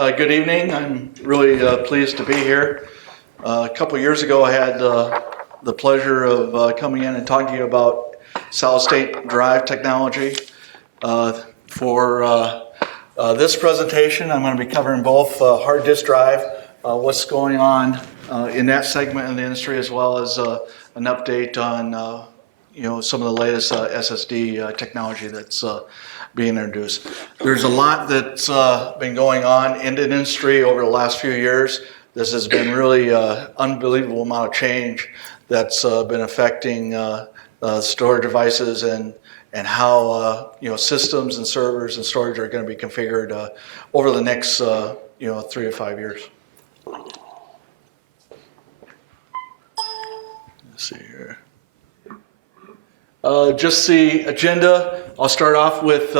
Good evening. I'm really pleased to be here. A couple years ago, I had the pleasure of coming in and talking to you about solid-state drive technology. For this presentation, I'm going to be covering both hard disk drive, what's going on in that segment in the industry, as well as an update on some of the latest SSD technology that's being introduced. There's a lot that's been going on in the industry over the last few years. This has been really unbelievable amount of change that's been affecting storage devices and how systems and servers and storage are going to be configured over the next 3 to 5 years. Let's see here. Just the agenda. I'll start off with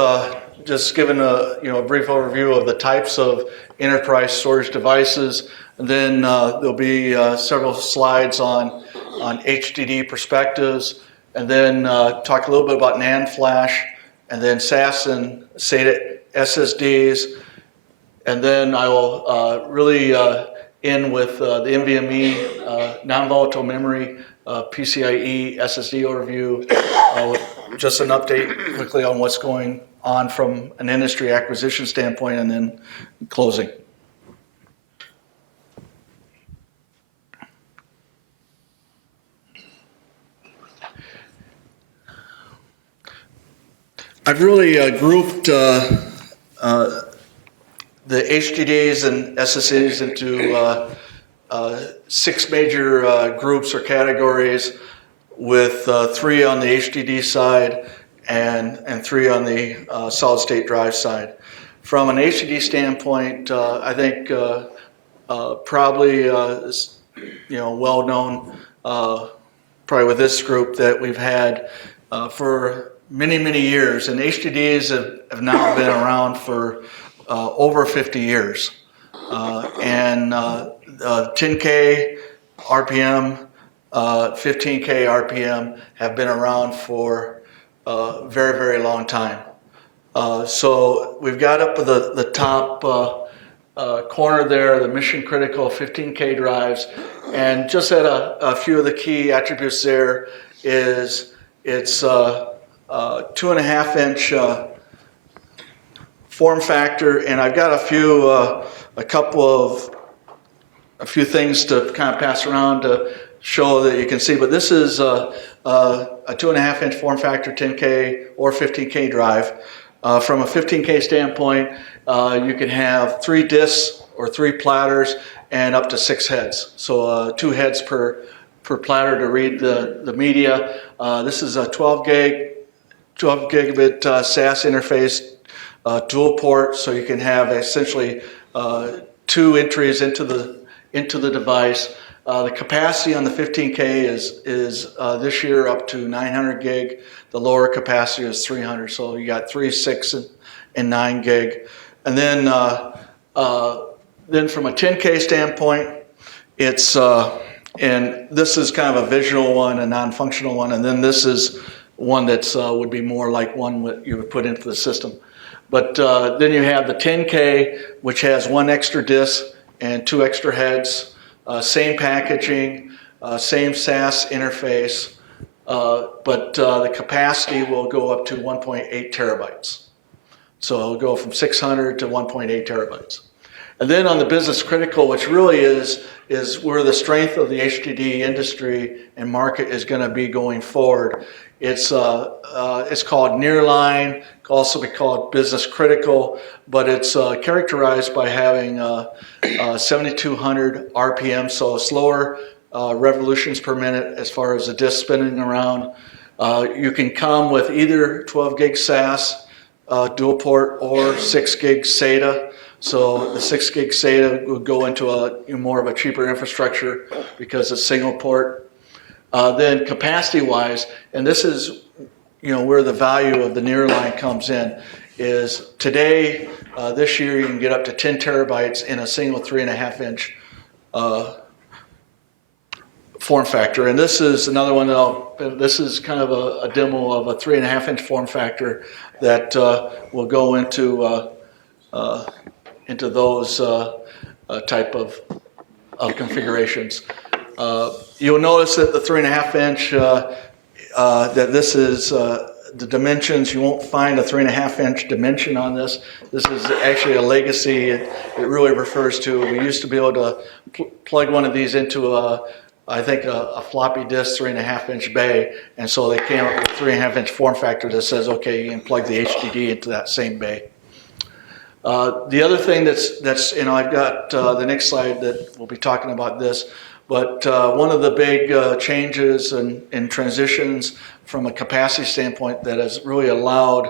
just giving a brief overview of the types of enterprise storage devices, and then there'll be several slides on HDD perspectives, and then talk a little bit about NAND Flash, and then SAS and SATA SSDs, and then I will really end with the NVMe non-volatile memory PCIe SSD overview, just an update quickly on what's going on from an industry acquisition standpoint, and then closing. I've really grouped the HDDs and SSDs into 6 major groups or categories, with 3 on the HDD side and 3 on the solid-state drive side. From an HDD standpoint, I think probably well known, probably with this group, that we've had for many years, and HDDs have now been around for over 50 years, and 10K RPM, 15K RPM have been around for a very long time. So we've got up at the top corner there, the mission critical 15K drives, and just at a few of the key attributes there is it's 2.5 inch form factor, and I've got a few things to kind of pass around to show that you can see, but this is a 2.5 inch form factor 10K or 15K drive. From a 15K standpoint, you can have 3 disks or 3 platters and up to 6 heads. So 2 heads per platter to read the media. This is a 12 gigabit SAS interface, dual port, so you can have essentially 2 entries into the device. The capacity on the 15K is this year up to 900 gig. The lower capacity is 300. So you got 3, 6, and 9 gig. And then from a 10K standpoint, it's and this is kind of a visual one, a non-functional one, and then this is one that's would be more like one that you would put into the system. But then you have the 10K, which has 1 extra disk and 2 extra heads, same packaging, same SAS interface, but the capacity will go up to 1.8 terabytes. So it'll go from 600 to 1.8 terabytes. And then on the business critical, which really is where the strength of the HDD industry and market is going to be going forward. It's called nearline, can also be called business critical, but it's characterized by having 7,200 RPM, so slower revolutions per minute as far as the disk spinning around. You can come with either 12 gig SAS dual port or 6 gig SATA. So the 6 gig SATA would go into more of a cheaper infrastructure because it's single port. Then capacity-wise, and this is where the value of the nearline comes in, is today, this year, you can get up to 10 terabytes in a single 3.5 inch form factor. And this is another one this is kind of a demo of a 3.5 inch form factor that will go into those type of configurations. You'll notice that the 3.5 inch, that this is the dimensions. You won't find a 3.5 inch dimension on this. This is actually a legacy. It really refers to, we used to be able to plug one of these into I think a floppy disk 3.5 inch bay, and so they came up with a 3.5 inch form factor that says, okay, you can plug the HDD into that same bay. The other thing that's I've got the next slide that we'll be talking about this, but one of the big changes and transitions from a capacity standpoint that has really allowed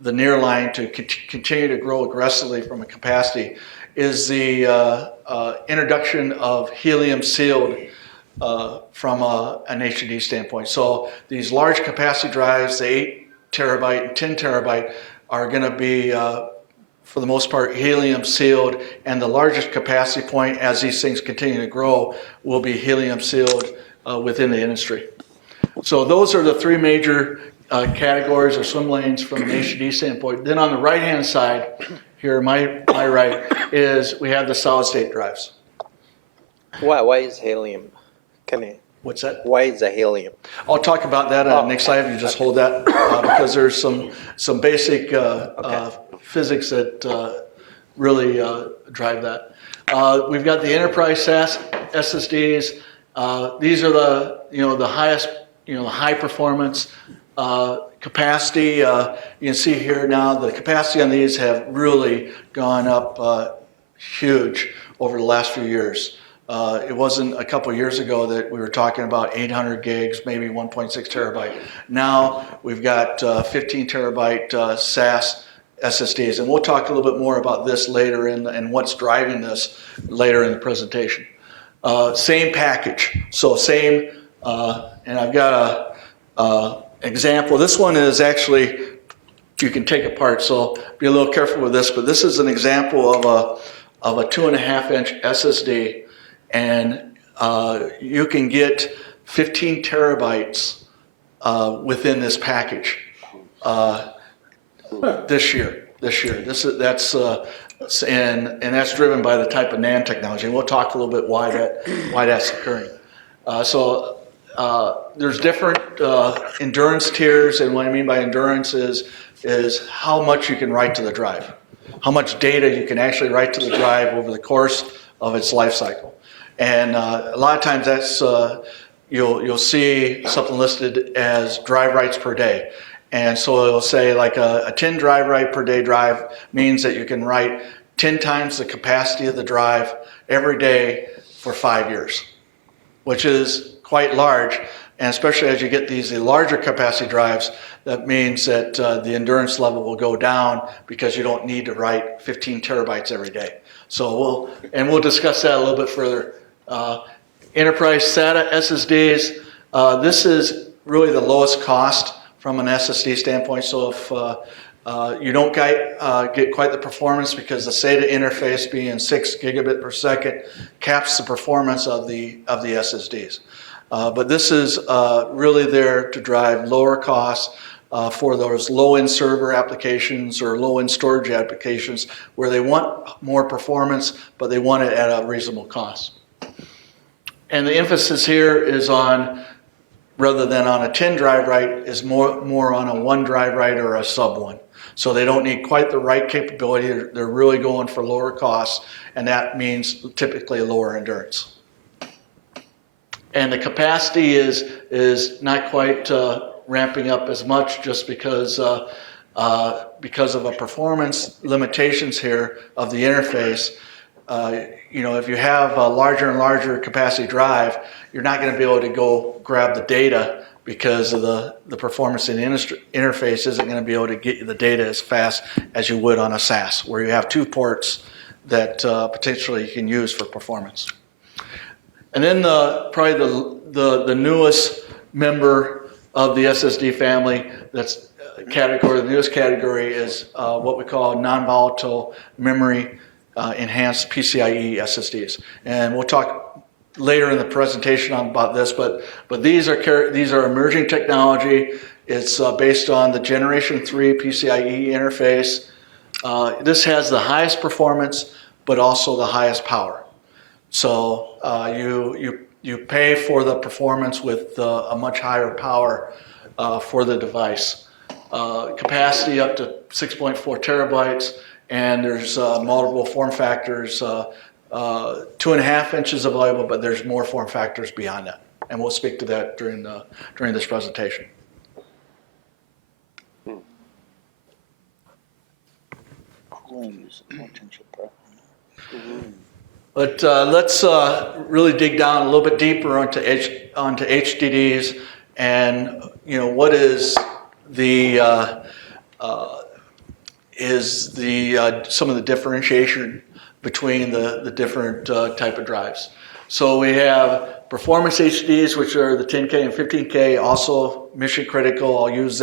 the nearline to continue to grow aggressively from a capacity is the introduction of helium sealed from an HDD standpoint. So these large capacity drives, the 8 terabyte and 10 terabyte, are going to be for the most part helium sealed, and the largest capacity point as these things continue to grow will be helium sealed within the industry. So those are the three major categories or swim lanes from an HDD standpoint. Then on the right hand side here, my right, is we have the solid state drives. Why is helium? What's that? Why is the helium? I'll talk about that on the next slide if you just hold that, because there's some basic physics that really drive that. We've got the enterprise SAS SSDs. These are the highest, high performance capacity. You can see here now the capacity on these have really gone up huge over the last few years. It wasn't a couple years ago that we were talking about 800 gigs, maybe 1.6 terabyte. Now we've got 15 terabyte SAS SSDs, and we'll talk a little bit more about this later and what's driving this later in the presentation. Same package, so same, and I've got a example. This one is actually, you can take apart, so be a little careful with this, but this is an example of a 2.5 inch SSD, and you can get 15 terabytes within this package this year. And that's driven by the type of NAND technology. And we'll talk a little bit why that's occurring. So there's different endurance tiers, and what I mean by endurance is how much you can write to the drive, how much data you can actually write to the drive over the course of its life cycle. And a lot of times that's you'll see something listed as drive writes per day. And so it'll say like a 10 drive write per day drive means that you can write 10 times the capacity of the drive every day for 5 years, which is quite large. And especially as you get these larger capacity drives, that means that the endurance level will go down because you don't need to write 15 terabytes every day. So we'll discuss that a little bit further. Enterprise SATA SSDs, this is really the lowest cost from an SSD standpoint. So if you don't get quite the performance, because the SATA interface being 6 gigabit per second caps the performance of the SSDs. But this is really there to drive lower costs for those low-end server applications or low-end storage applications where they want more performance, but they want it at a reasonable cost. And the emphasis here is on, rather than on a 10 drive write, is more on a 1 drive write or a sub 1. So they don't need quite the write capability. They're really going for lower costs, and that means typically lower endurance. And the capacity is not quite ramping up as much, just because of a performance limitations here of the interface. If you have a larger and larger capacity drive, you're not going to be able to go grab the data because of the performance in the interface isn't going to be able to get you the data as fast as you would on a SAS, where you have 2 ports that potentially you can use for performance. And then probably the newest member of the SSD family, that's the newest category is what we call non-volatile memory enhanced PCIe SSDs. And we'll talk later in the presentation about this, but these are emerging technology. It's based on the Generation 3 PCIe interface. This has the highest performance, but also the highest power. So you pay for the performance with a much higher power for the device. Capacity up to 6.4 terabytes, and there's multiple form factors, 2.5 inches available, but there's more form factors beyond that. And we'll speak to that during this presentation. But let's really dig down a little bit deeper onto HDDs, and what is some of the differentiation between the different type of drives. So we have performance HDDs, which are the 10K and 15K, also mission critical. I'll use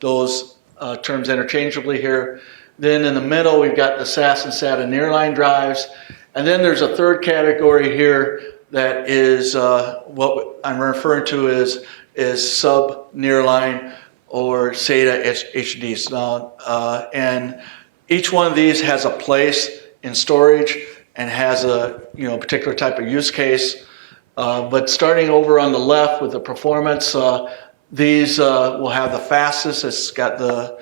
those terms interchangeably here. Then in the middle, we've got the SAS and SATA nearline drives. And then there's a third category here that is what I'm referring to as sub-nearline or SATA HDDs. Now, and each one of these has a place in storage and has a particular type of use case. But starting over on the left with the performance, these will have the fastest. It's got the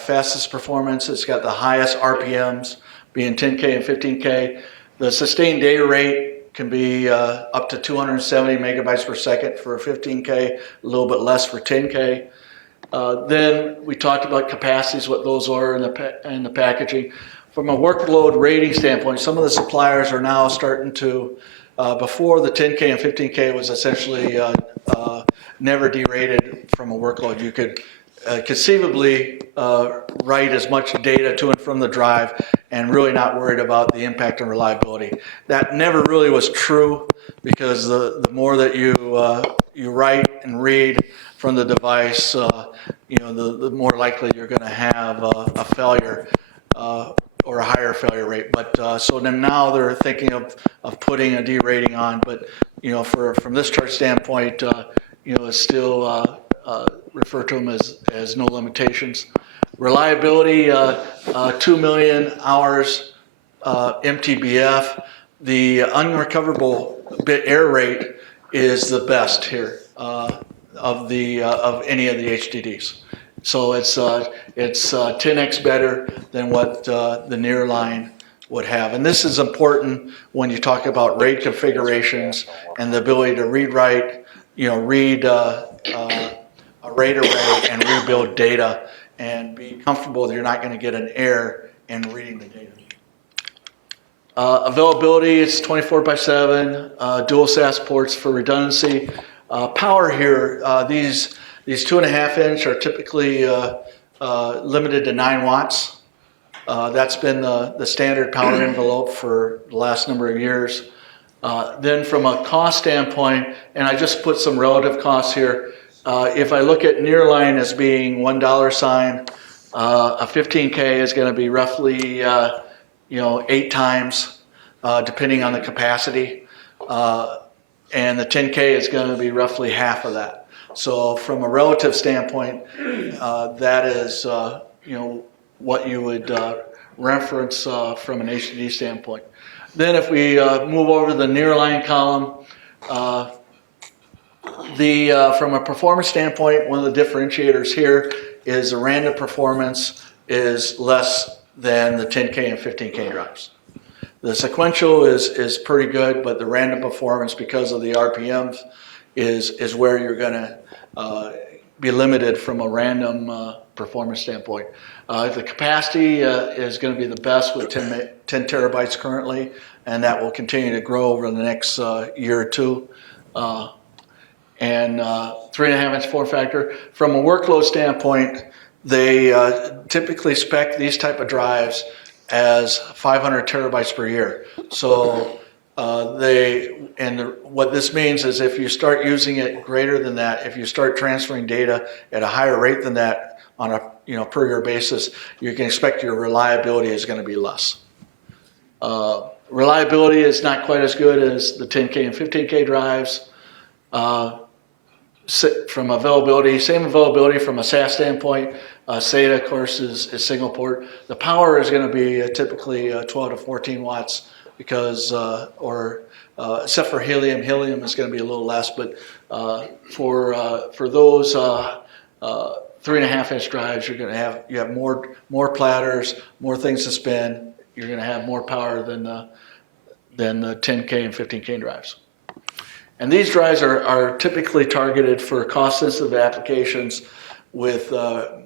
fastest performance. It's got the highest RPMs, being 10K and 15K. The sustained data rate can be up to 270 megabytes per second for 15K, a little bit less for 10K. Then we talked about capacities, what those are in the packaging. From a workload rating standpoint, some of the suppliers are now starting to, before the 10K and 15K was essentially never derated from a workload. You could conceivably write as much data to and from the drive and really not worried about the impact on reliability. That never really was true, because the more that you write and read from the device, the more likely you're going to have a failure or a higher failure rate. But so then now they're thinking of putting a derating on. But from this chart standpoint, it's still refer to them as no limitations. Reliability, 2 million hours MTBF. The unrecoverable bit error rate is the best here of any of the HDDs. So it's 10x better than what the nearline would have. And this is important when you talk about RAID configurations and the ability to read a RAID array and rebuild data and be comfortable that you're not going to get an error in reading the data. Availability is 24/7, dual SAS ports for redundancy. Power here, these 2.5 inch are typically limited to 9 watts. That's been the standard power envelope for the last number of years. Then from a cost standpoint, and I just put some relative costs here, if I look at nearline as being $1 sign, a 15K is going to be roughly 8 times, depending on the capacity, and the 10K is going to be roughly half of that. So from a relative standpoint, that is what you would reference from an HDD standpoint. Then if we move over to the nearline column, from a performance standpoint, one of the differentiators here is the random performance is less than the 10K and 15K drives. The sequential is pretty good, but the random performance, because of the RPMs, is where you're going to be limited from a random performance standpoint. The capacity is going to be the best with 10 terabytes currently, and that will continue to grow over the next year or two. And 3.5 inch form factor. From a workload standpoint, they typically spec these type of drives as 500 terabytes per year. So what this means is if you start using it greater than that, if you start transferring data at a higher rate than that on a per year basis, you can expect your reliability is going to be less. Reliability is not quite as good as the 10K and 15K drives. from availability, same availability from a SAS standpoint. SATA, of course, is single port. The power is going to be typically 12 to 14 watts because, except for helium is going to be a little less. But for those 3.5-inch drives, you have more platters, more things to spin. You're going to have more power than the 10K and 15K drives. And these drives are typically targeted for cost-sensitive applications with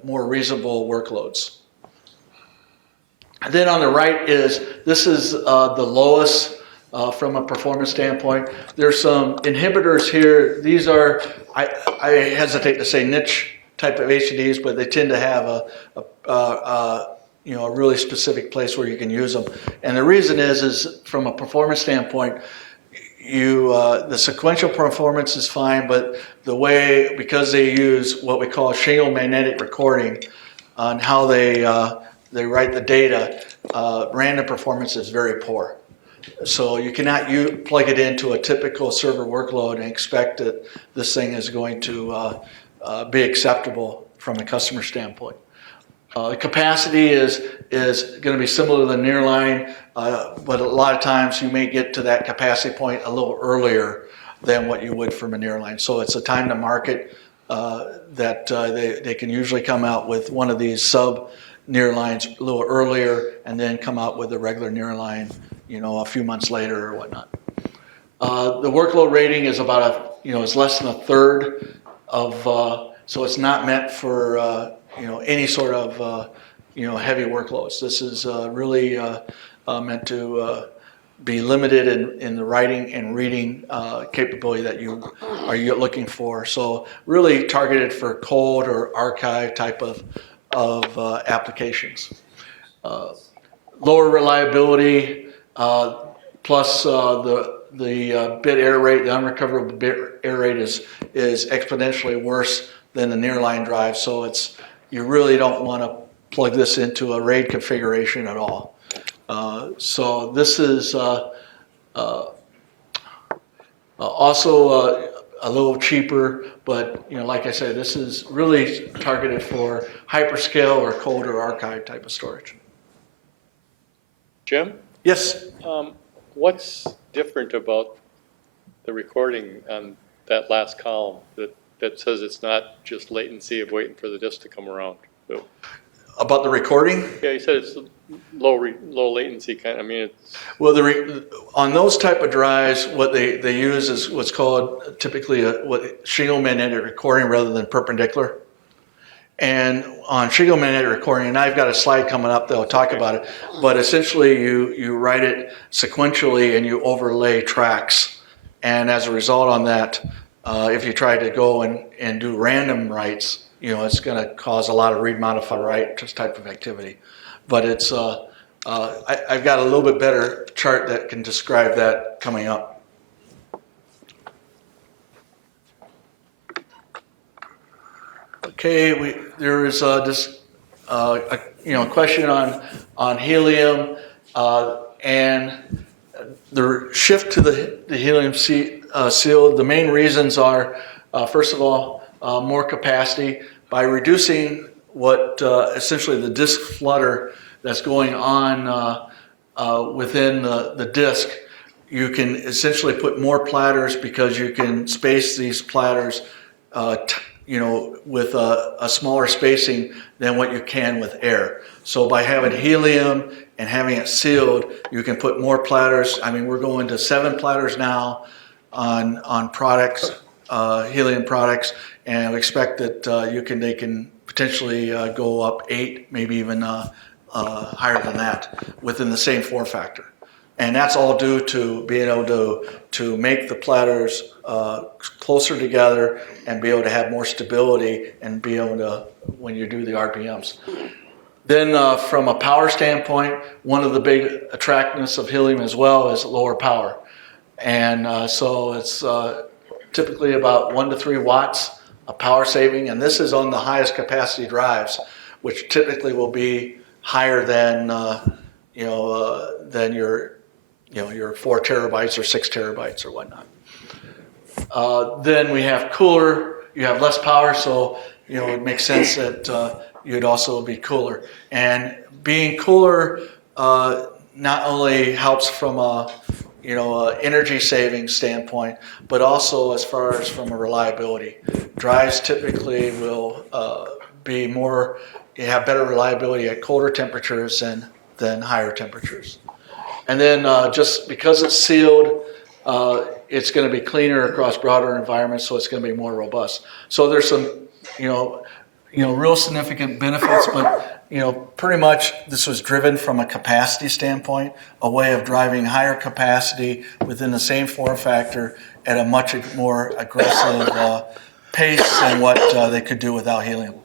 more reasonable workloads. And then on the right this is the lowest from a performance standpoint. There's some inhibitors here. These are, I hesitate to say niche type of HDDs, but they tend to have a really specific place where you can use them. And the reason is from a performance standpoint, the sequential performance is fine, but because they use what we call shingle magnetic recording on how they write the data, random performance is very poor. So you cannot plug it into a typical server workload and expect that this thing is going to be acceptable from a customer standpoint. Capacity is going to be similar to the nearline, but a lot of times you may get to that capacity point a little earlier than what you would from a nearline. So it's a time to market that they can usually come out with one of these sub nearlines a little earlier and then come out with a regular nearline, a few months later or whatnot. The workload rating is about it's less than a third of, so it's not meant for any sort of heavy workloads. This is really meant to be limited in the writing and reading capability that you are looking for. So really targeted for cold or archive type of applications. Lower reliability plus the bit error rate, the unrecoverable bit error rate is exponentially worse than the nearline drive. So you really don't want to plug this into a RAID configuration at all. So this is also a little cheaper, but like I said, this is really targeted for hyperscale or cold or archive type of storage. Jim? Yes? What's different about the recording on that last column that says it's not just latency of waiting for the disk to come around? About the recording? Yeah, you said it's low latency kind. I mean, it's Well, on those type of drives, what they use is what's called typically shingle magnetic recording rather than perpendicular. And on shingle magnetic recording, and I've got a slide coming up that'll talk about it, but essentially you write it sequentially and you overlay tracks. And as a result on that, if you try to go and do random writes, it's going to cause a lot of read, modify, write type of activity. But it's I've got a little bit better chart that can describe that coming up. Okay, there is this question on helium and the shift to the helium sealed. The main reasons are first of all more capacity by reducing what essentially the disk flutter that's going on within the disk. You can essentially put more platters because you can space these platters with a smaller spacing than what you can with air. So by having helium and having it sealed, you can put more platters. I mean, we're going to 7 platters now on products, helium products, and we expect that they can potentially go up 8, maybe even higher than that within the same form factor. And that's all due to being able to make the platters closer together and be able to have more stability and be able to, when you do the RPMs. Then from a power standpoint, one of the big attractiveness of helium as well is lower power. And so it's typically about 1 to 3 watts of power saving. And this is on the highest capacity drives, which typically will be higher than your 4 terabytes or 6 terabytes or whatnot. Then we have cooler you have less power, so it makes sense that you'd also be cooler. And being cooler not only helps from a energy saving standpoint, but also as far as from a reliability. Drives typically will be more, have better reliability at colder temperatures than higher temperatures. And then just because it's sealed, it's going to be cleaner across broader environments, so it's going to be more robust. So there's some, real significant benefits, but pretty much this was driven from a capacity standpoint, a way of driving higher capacity within the same form factor at a much more aggressive pace than what they could do without helium.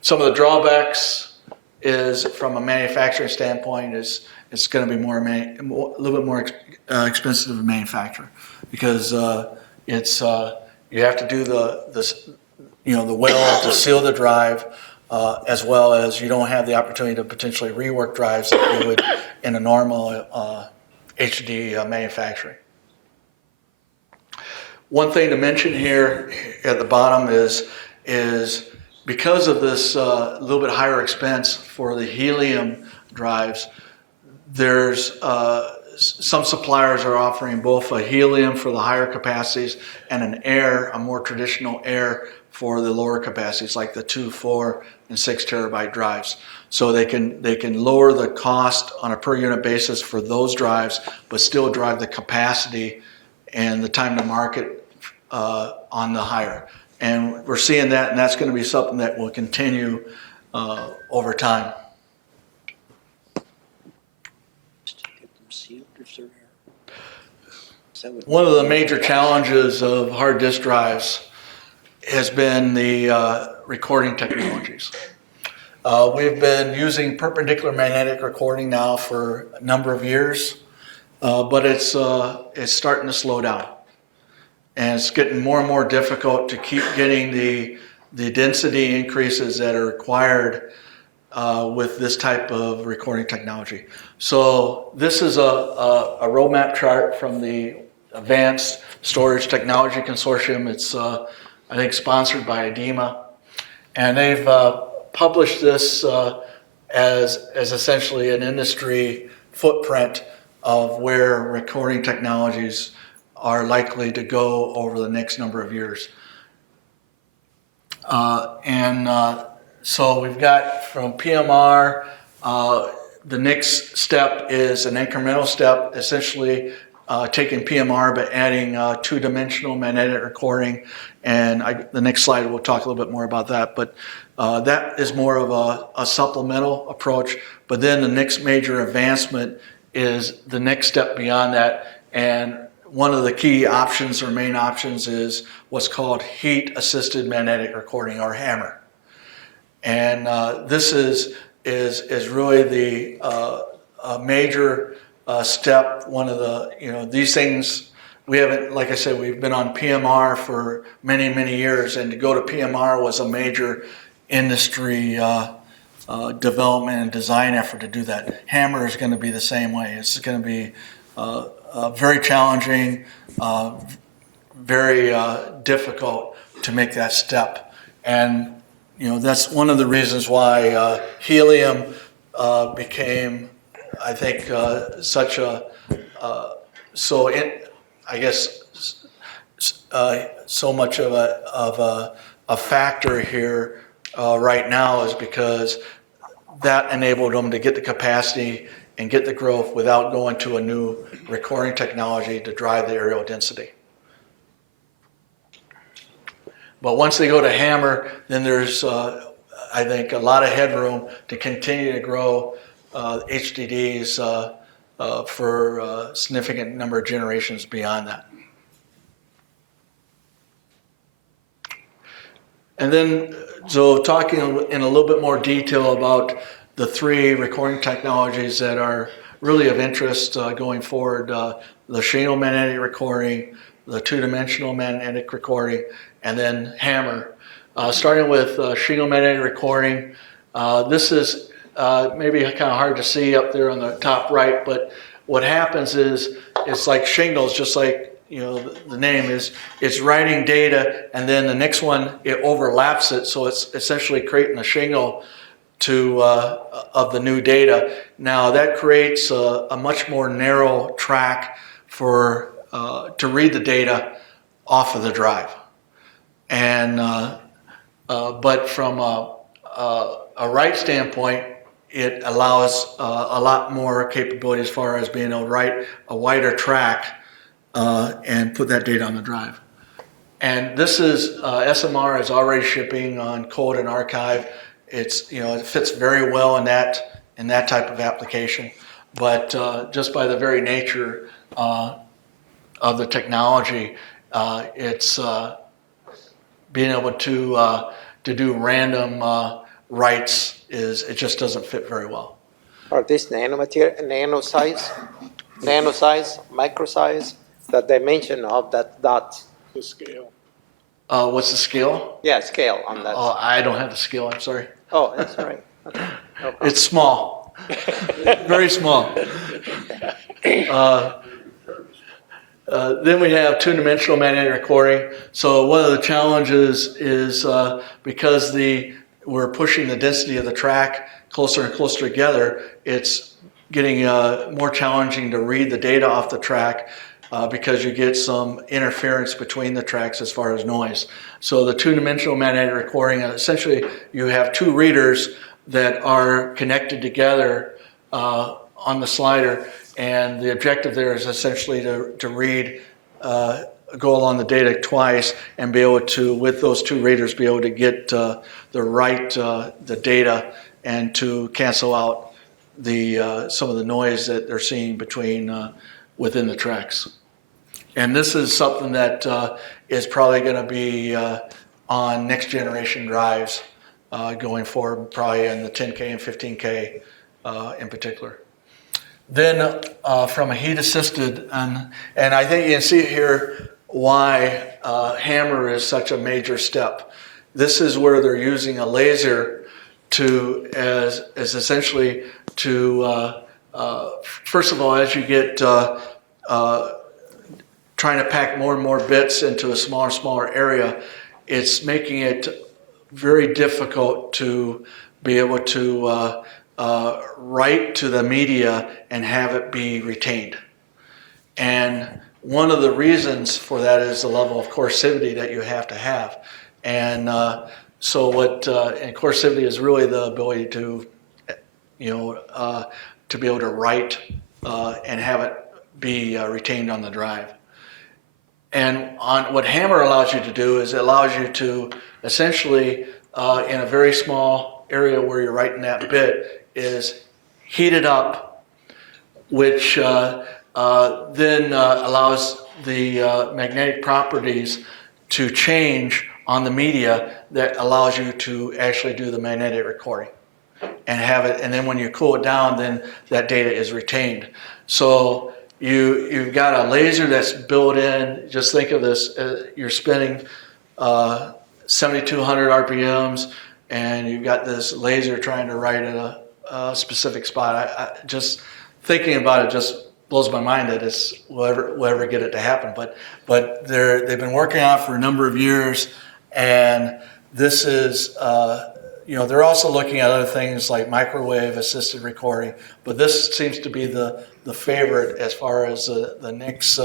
Some of the drawbacks is from a manufacturing standpoint is it's going to be a little bit more expensive to manufacture because it's you have to do the well to seal the drive, as well as you don't have the opportunity to potentially rework drives that you would in a normal HDD manufacturing. One thing to mention here at the bottom is because of this little bit higher expense for the helium drives, there's some suppliers are offering both a helium for the higher capacities and a more traditional air for the lower capacities, like the 2, 4, and 6 terabyte drives. So they can lower the cost on a per unit basis for those drives, but still drive the capacity and the time to market on the higher. And we're seeing that, and that's going to be something that will continue over time. One of the major challenges of hard disk drives has been the recording technologies. We've been using perpendicular magnetic recording now for a number of years, but it's starting to slow down. And it's getting more and more difficult to keep getting the density increases that are required with this type of recording technology. So this is a roadmap chart from the Advanced Storage Technology Consortium. It's, I think, sponsored by ADEMA. And they've published this as essentially an industry footprint of where recording technologies are likely to go over the next number of years. So we've got from PMR, the next step is an incremental step, essentially taking PMR but adding two-dimensional magnetic recording. And the next slide we'll talk a little bit more about that. But that is more of a supplemental approach. But then the next major advancement is the next step beyond that. And one of the key options or main options is what's called heat-assisted magnetic recording, or HAMR. And this is really the major step. One of the these things we haven't, like I said, we've been on PMR for many years, and to go to PMR was a major industry development and design effort to do that. HAMR is going to be the same way. It's going to be very challenging, very difficult to make that step. And that's one of the reasons why helium became, I think, such a so much of a factor here right now, is because that enabled them to get the capacity and get the growth without going to a new recording technology to drive the areal density. But once they go to HAMR, then there's, I think, a lot of headroom to continue to grow HDDs for a significant number of generations beyond that. And then, so talking in a little bit more detail about the three recording technologies that are really of interest going forward, the shingle magnetic recording, the two-dimensional magnetic recording, and then HAMR. Starting with shingle magnetic recording, this is maybe kind of hard to see up there on the top right, but what happens is it's like shingles, just like the name is, it's writing data, and then the next one, it overlaps it, so it's essentially creating a shingle of the new data. Now that creates a much more narrow track to read the data off of the drive. And but from a write standpoint, it allows a lot more capability as far as being able to write a wider track and put that data on the drive. And this is SMR is already shipping on Code and Archive. It's it fits very well in that type of application. But just by the very nature of the technology, it's being able to do random writes it just doesn't fit very well. Are these nano size, micro size, the dimension of that dot? The scale. What's the scale? Yeah, scale on that. I don't have the scale. I'm sorry. Oh, that's all right. Okay. No problem. It's small, very small. Then we have two-dimensional magnetic recording. So one of the challenges is because we're pushing the density of the track closer and closer together, it's getting more challenging to read the data off the track because you get some interference between the tracks as far as noise. So the two-dimensional magnetic recording, essentially you have two readers that are connected together on the slider, and the objective there is essentially to read, go along the data twice and be able to, with those two readers, be able to get the data and to cancel out some of the noise that they're seeing within the tracks. And this is something that is probably going to be on next generation drives going forward, probably in the 10K and 15K in particular. Then from a heat assisted, and I think you can see here why HAMR is such a major step. This is where they're using a laser as essentially to, first of all, as you get trying to pack more and more bits into a smaller and smaller area, it's making it very difficult to be able to write to the media and have it be retained. And one of the reasons for that is the level of coercivity that you have to have. And so and coercivity is really the ability to, to be able to write and have it be retained on the drive. And what HAMR allows you to do is it allows you to essentially, in a very small area where you're writing that bit, is heat it up, which then allows the magnetic properties to change on the media that allows you to actually do the magnetic recording and have it. And then when you cool it down, then that data is retained. So you've got a laser that's built in. Just think of this, you're spinning 7,200 RPMs and you've got this laser trying to write at a specific spot. I just thinking about it just blows my mind that we'll ever get it to happen. But they've been working on it for a number of years, and this is they're also looking at other things like microwave assisted recording, but this seems to be the favorite as far as the next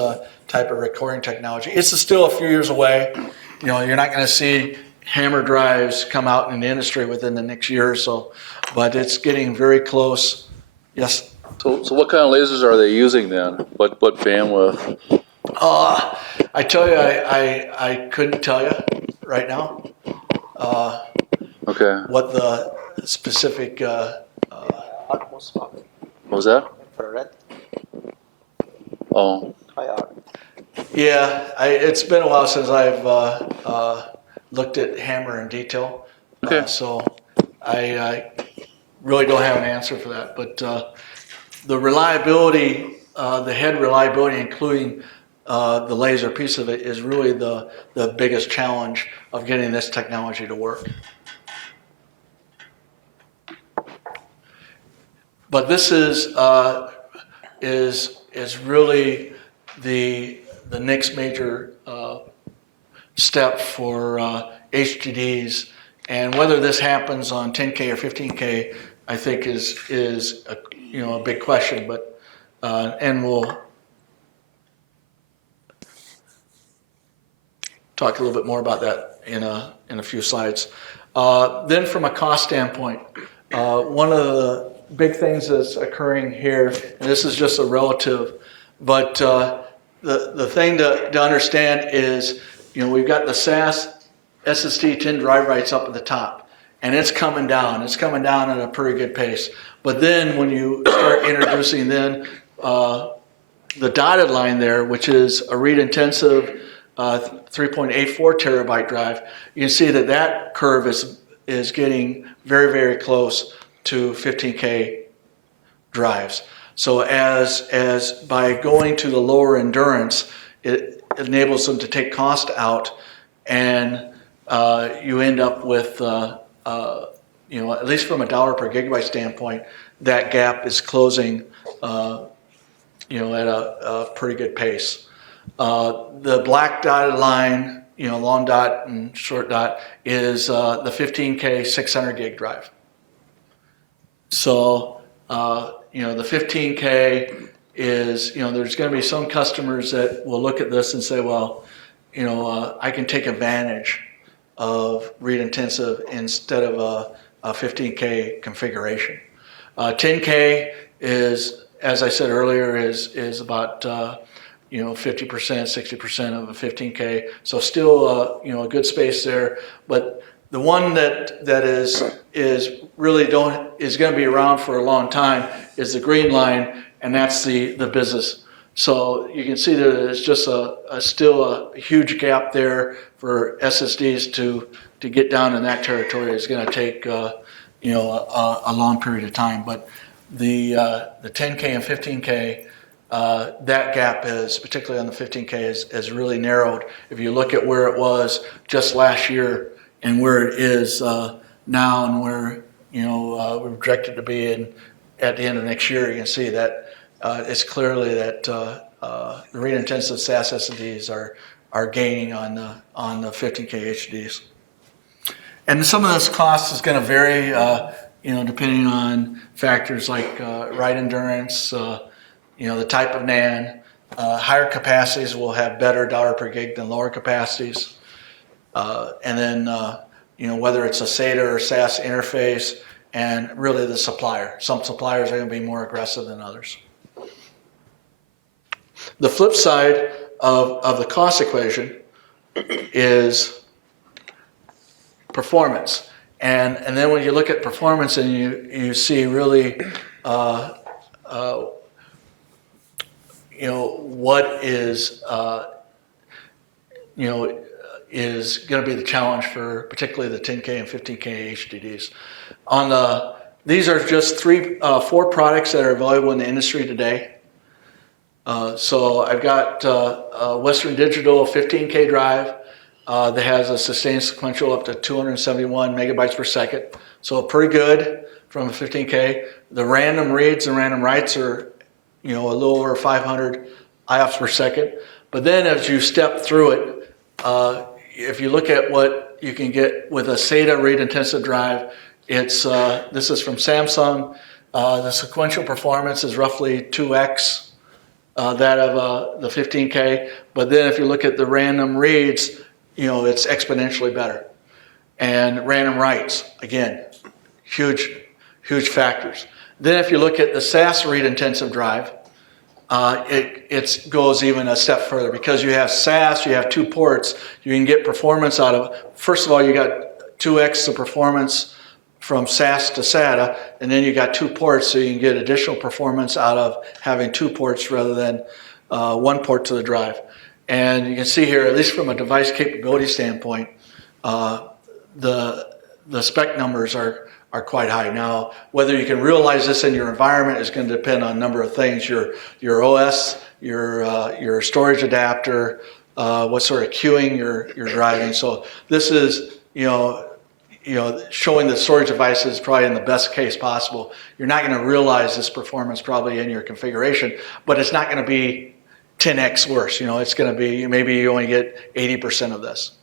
type of recording technology. It's still a few years away. You're not going to see HAMR drives come out in the industry within the next year or so, but it's getting very close. Yes. So what kind of lasers are they using then? What bandwidth? I tell you, I couldn't tell you right now. Okay. What the specific? What was that? Infrared, Oh. IR. Yeah, it's been a while since I've looked at HAMR in detail. Okay. So I really don't have an answer for that. But the reliability, the head reliability, including the laser piece of it, is really the biggest challenge of getting this technology to work. But this is really the the next major step for HDDs. And whether this happens on 10K or 15K, I think is a, a big question. But and we'll talk a little bit more about that in a few slides. Then from a cost standpoint, one of the big things that's occurring here, and this is just a relative, but the thing to understand is, we've got the SAS SSD 10 drive writes up at the top, and it's coming down. It's coming down at a pretty good pace. But then when you start introducing then the dotted line there, which is a read-intensive 3.84 terabyte drive, you can see that curve is getting very, very close to 15K drives. So as by going to the lower endurance, it enables them to take cost out, and you end up with, at least from a dollar per gigabyte standpoint, that gap is closing, at a pretty good pace. The black dotted line, long dot and short dot, is the 15K 600 gig drive. So, the 15K is, there's going to be some customers that will look at this and say, well, I can take advantage of read intensive instead of a 15K configuration. 10K is, as I said earlier, is about 50%, 60% of a 15K. So still, a good space there. But the one that is really is going to be around for a long time is the green line, and that's the business. So you can see that it's just still a huge gap there for SSDs to get down in that territory. Is going to take a long period of time. But the 10K and 15K, that gap is, particularly on the 15K, is really narrowed. If you look at where it was just last year and where it is now, and where we're projected to be at the end of next year, you can see that it's clearly that the read-intensive SAS SSDs are gaining on the 15K HDDs. And some of this cost is going to vary, depending on factors like write endurance, the type of NAND. Higher capacities will have better dollar per gig than lower capacities. And then, whether it's a SATA or SAS interface, and really the supplier. Some suppliers are going to be more aggressive than others. The flip side of the cost equation is performance. And then when you look at performance and you see really what is is going to be the challenge for particularly the 10K and 15K HDDs. These are just 4 products that are available in the industry today. So I've got Western Digital 15K drive that has a sustained sequential up to 271 megabytes per second. So pretty good from a 15K. The random reads and random writes are, a little over 500 IOPS per second. But then as you step through it, if you look at what you can get with a SATA read-intensive drive, this is from Samsung. The sequential performance is roughly 2x that of the 15K. But then if you look at the random reads, it's exponentially better. And random writes, again, huge factors. Then if you look at the SAS read-intensive drive, it goes even a step further, because you have SAS, you have 2 ports, you can get performance out of. First of all, you got 2x the performance from SAS to SATA, and then you got 2 ports, so you can get additional performance out of having 2 ports rather than 1 port to the drive. And you can see here, at least from a device capability standpoint, the spec numbers are quite high. Now, whether you can realize this in your environment is going to depend on a number of things: your OS, your storage adapter, what sort of queuing you're driving. So this is showing the storage devices probably in the best case possible. You're not going to realize this performance probably in your configuration, but it's not going to be 10x worse. It's going to be, maybe you only get 80% of this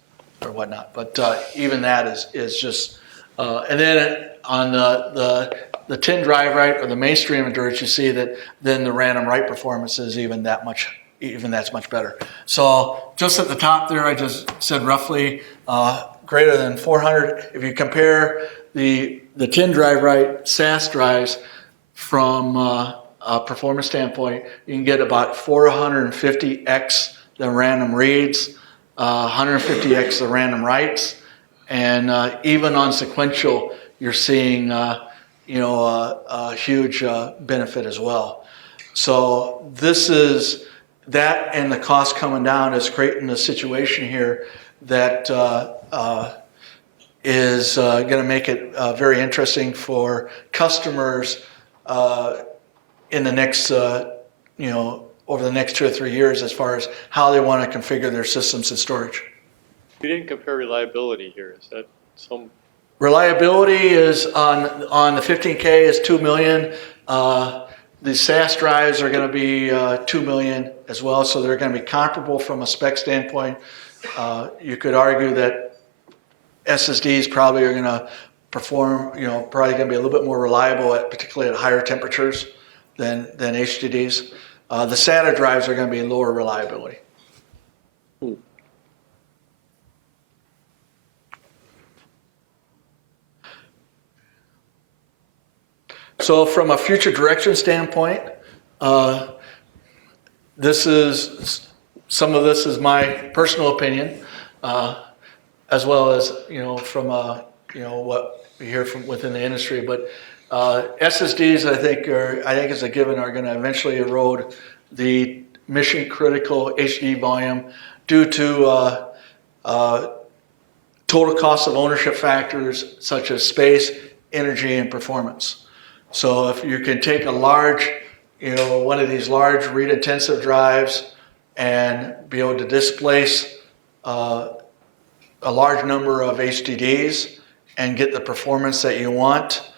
or whatnot. But even that is just, and then on the 10 drive write or the mainstream endurance, you see that then the random write performance is that's much better. So just at the top there, I just said roughly greater than 400. If you compare the 10 drive write SAS drives from a performance standpoint, you can get about 450x the random reads, 150x the random writes, and even on sequential, you're seeing a huge benefit as well. So this is that, and the cost coming down is creating a situation here that is going to make it very interesting for customers in the next, over the next 2 or 3 years, as far as how they want to configure their systems and storage. We didn't compare reliability here. Is that some? Reliability is on the 15K is 2 million. The SAS drives are going to be 2 million as well, so they're going to be comparable from a spec standpoint. You could argue that SSDs probably are going to perform, probably going to be a little bit more reliable, particularly at higher temperatures than HDDs. The SATA drives are going to be lower reliability. So from a future direction standpoint, some of this is my personal opinion, as well as from what we hear from within the industry. But SSDs, I think is a given, are going to eventually erode the mission critical HD volume due to total cost of ownership factors such as space, energy, and performance. So if you can take a large, one of these large read-intensive drives and be able to displace a large number of HDDs and get the performance that you want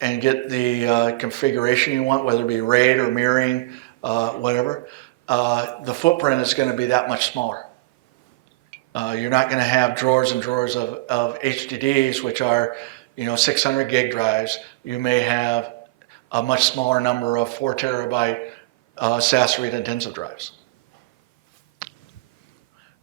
and get the configuration you want, whether it be RAID or mirroring, whatever, the footprint is going to be that much smaller. You're not going to have drawers and drawers of HDDs, which are 600 gig drives. You may have a much smaller number of 4 terabyte SAS read-intensive drives.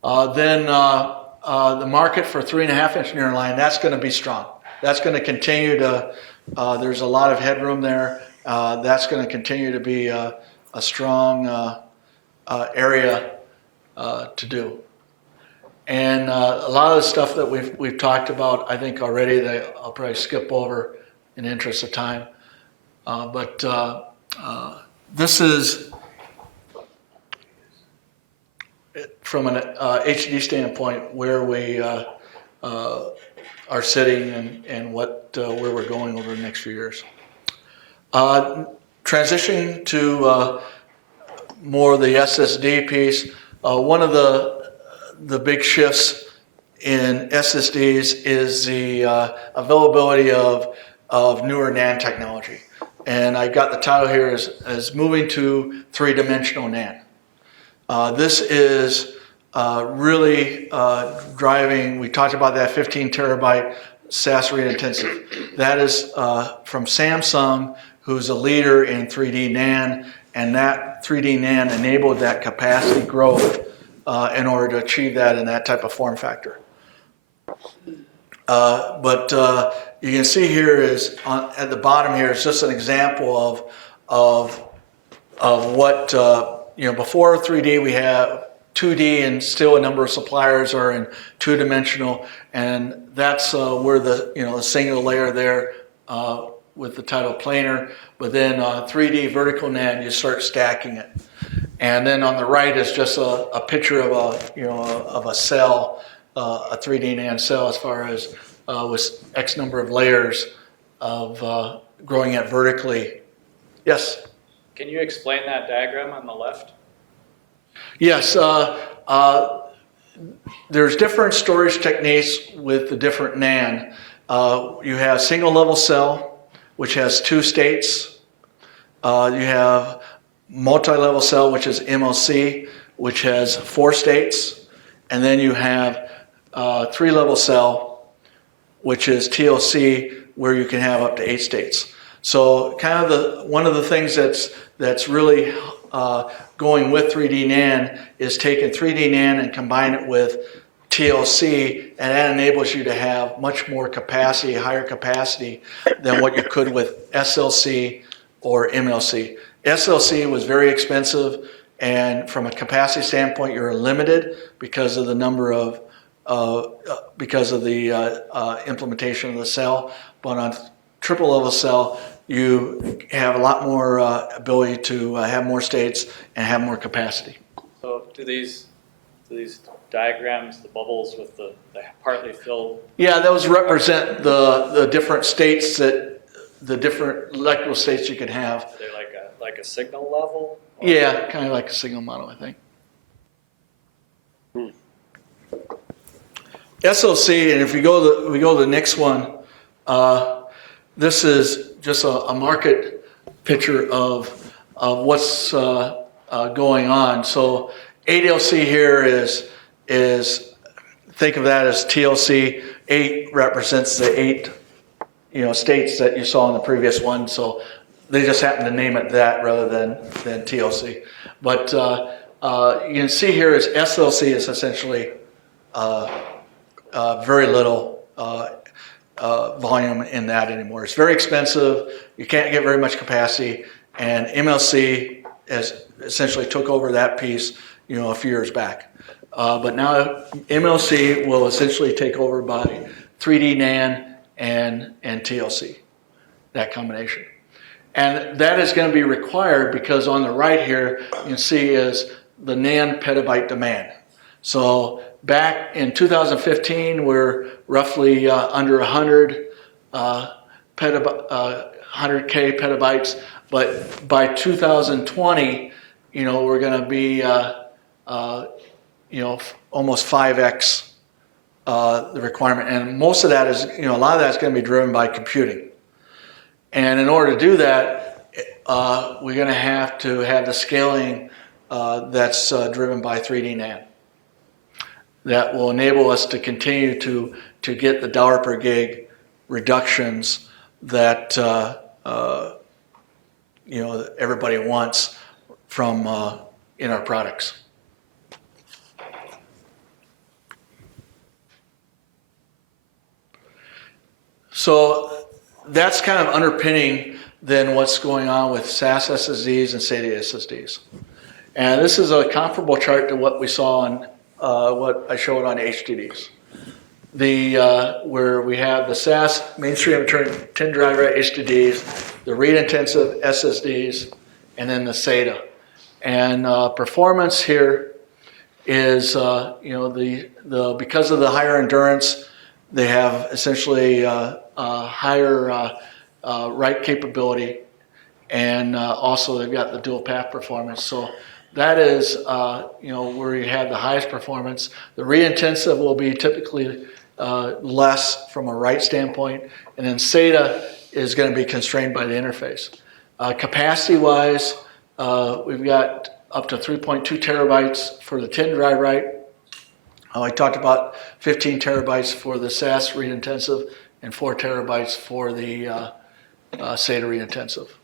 Then the market for 3.5-inch nearline, that's going to be strong. That's going to continue to, there's a lot of headroom there. That's going to continue to be a strong area to do. And a lot of the stuff that we've talked about, I think already, that I'll probably skip over in the interest of time. But this is, from an HD standpoint, where we are sitting and where we're going over the next few years. Transitioning to more of the SSD piece, one of the big shifts in SSDs is the availability of newer NAND technology. And I got the title here as moving to 3-dimensional NAND. This is really driving, we talked about that 15 terabyte SAS read intensive. That is from Samsung, who's a leader in 3D NAND, and that 3D NAND enabled that capacity growth in order to achieve that in that type of form factor. But you can see here is at the bottom here is just an example of what before 3D we have 2D, and still a number of suppliers are in 2-dimensional, and that's where the single layer there with the title planar. But then 3D vertical NAND, you start stacking it, and then on the right is just a picture of a cell, a 3D NAND cell, as far as with X number of layers of growing it vertically. Yes? Can you explain that diagram on the left? Yes. There's different storage techniques with the different NAND. You have single level cell, which has 2 states. You have multi-level cell, which is MLC, which has 4 states, and then you have 3-level cell, which is TLC, where you can have up to 8 states. So kind of one of the things that's really going with 3D NAND is taking 3D NAND and combine it with TLC, and that enables you to have much more capacity, higher capacity than what you could with SLC or MLC. SLC was very expensive, and from a capacity standpoint, you're limited because of the number of because of the implementation of the cell. But on triple level cell, you have a lot more ability to have more states and have more capacity. So do these diagrams, the bubbles with the partly filled? Yeah, those represent the different states the different electrical states you can have. They're like a signal level? Or- Yeah, kind of like a signal model, I think. SLC, and if we go to the next one, this is just a market picture of what's going on. So 8LC here is think of that as TLC. 8 represents the 8 states that you saw in the previous one. So they just happen to name it that rather than TLC. But you can see here is SLC is essentially very little volume in that anymore. It's very expensive. You can't get very much capacity. And MLC has essentially took over that piece, a few years back. But now MLC will essentially take over by 3D NAND and TLC, that combination. And that is going to be required because on the right here, you can see is the NAND petabyte demand. So back in 2015, we're roughly under 100K petabytes, but by 2020, we're going to be almost 5x the requirement, and most of that is a lot of that is going to be driven by computing. And in order to do that, we're going to have the scaling that's driven by 3D NAND. That will enable us to continue to get the dollar per gig reductions that everybody wants from in our products. So that's kind of underpinning then what's going on with SAS SSDs and SATA SSDs. And this is a comparable chart to what we saw on what I showed on HDDs. Where we have the SAS mainstream 10 drive write HDDs, the read intensive SSDs, and then the SATA. And performance here is because of the higher endurance, they have essentially higher write capability, and also they've got the dual path performance. So that is where you have the highest performance. The read intensive will be typically less from a write standpoint, and then SATA is going to be constrained by the interface. Capacity-wise, we've got up to 3.2 terabytes for the 10 drive write. I talked about 15 terabytes for the SAS read intensive and 4 terabytes for the SATA read intensive.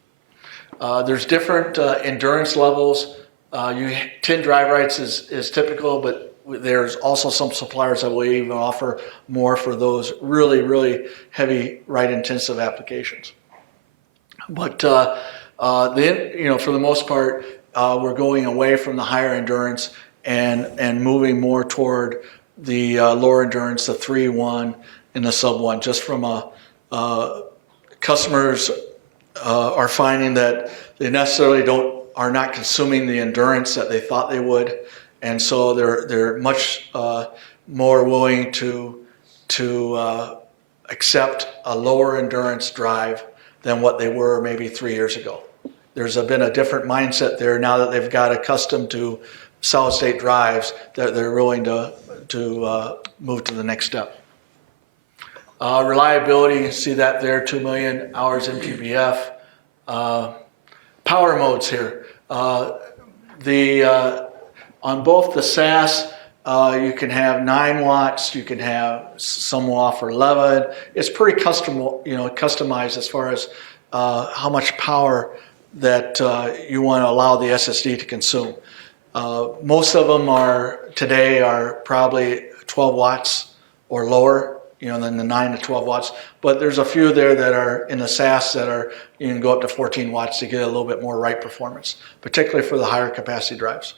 There's different endurance levels. 10 drive writes is typical, but there's also some suppliers that will even offer more for those really, really heavy write intensive applications. But for the most part, we're going away from the higher endurance and moving more toward the lower endurance, the 3, 1, and the sub 1. Just from customers are finding that they necessarily are not consuming the endurance that they thought they would, and so they're much more willing to accept a lower endurance drive than what they were maybe 3 years ago. There's been a different mindset there now that they've got accustomed to solid state drives, that they're willing to move to the next step. Reliability, you can see that there, 2 million hours MTBF. Power modes here. The On both the SAS, you can have 9 watts, you can have some will offer 11. It's pretty customized as far as how much power that you want to allow the SSD to consume. Most of them today are probably 12 watts or lower, than the 9 to 12 watts. But there's a few there that are in the SAS that you can go up to 14 watts to get a little bit more write performance, particularly for the higher capacity drives.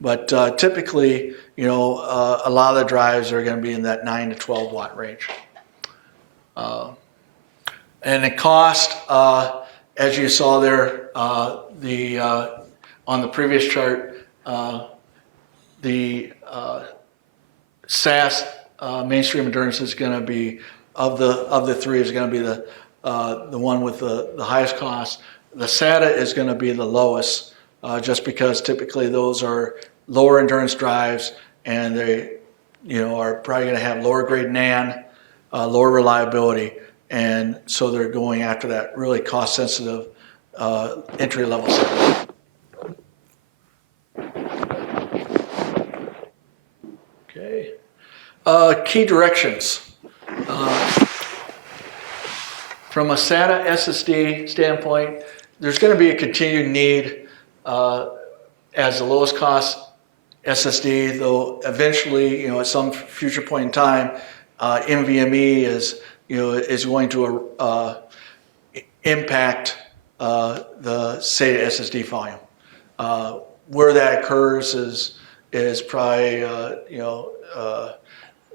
But typically, a lot of the drives are going to be in that 9 to 12 watt range. And the cost, as you saw there, on the previous chart, the SAS mainstream endurance is going to be of the three is going to be the one with the highest cost. The SATA is going to be the lowest, just because typically those are lower endurance drives, and they are probably going to have lower grade NAND, lower reliability, and so they're going after that really cost sensitive entry level segment. Okay. Key directions. From a SATA SSD standpoint, there's going to be a continued need as the lowest cost SSD, though eventually, at some future point in time, NVMe is going to impact the SATA SSD volume. Where that occurs is probably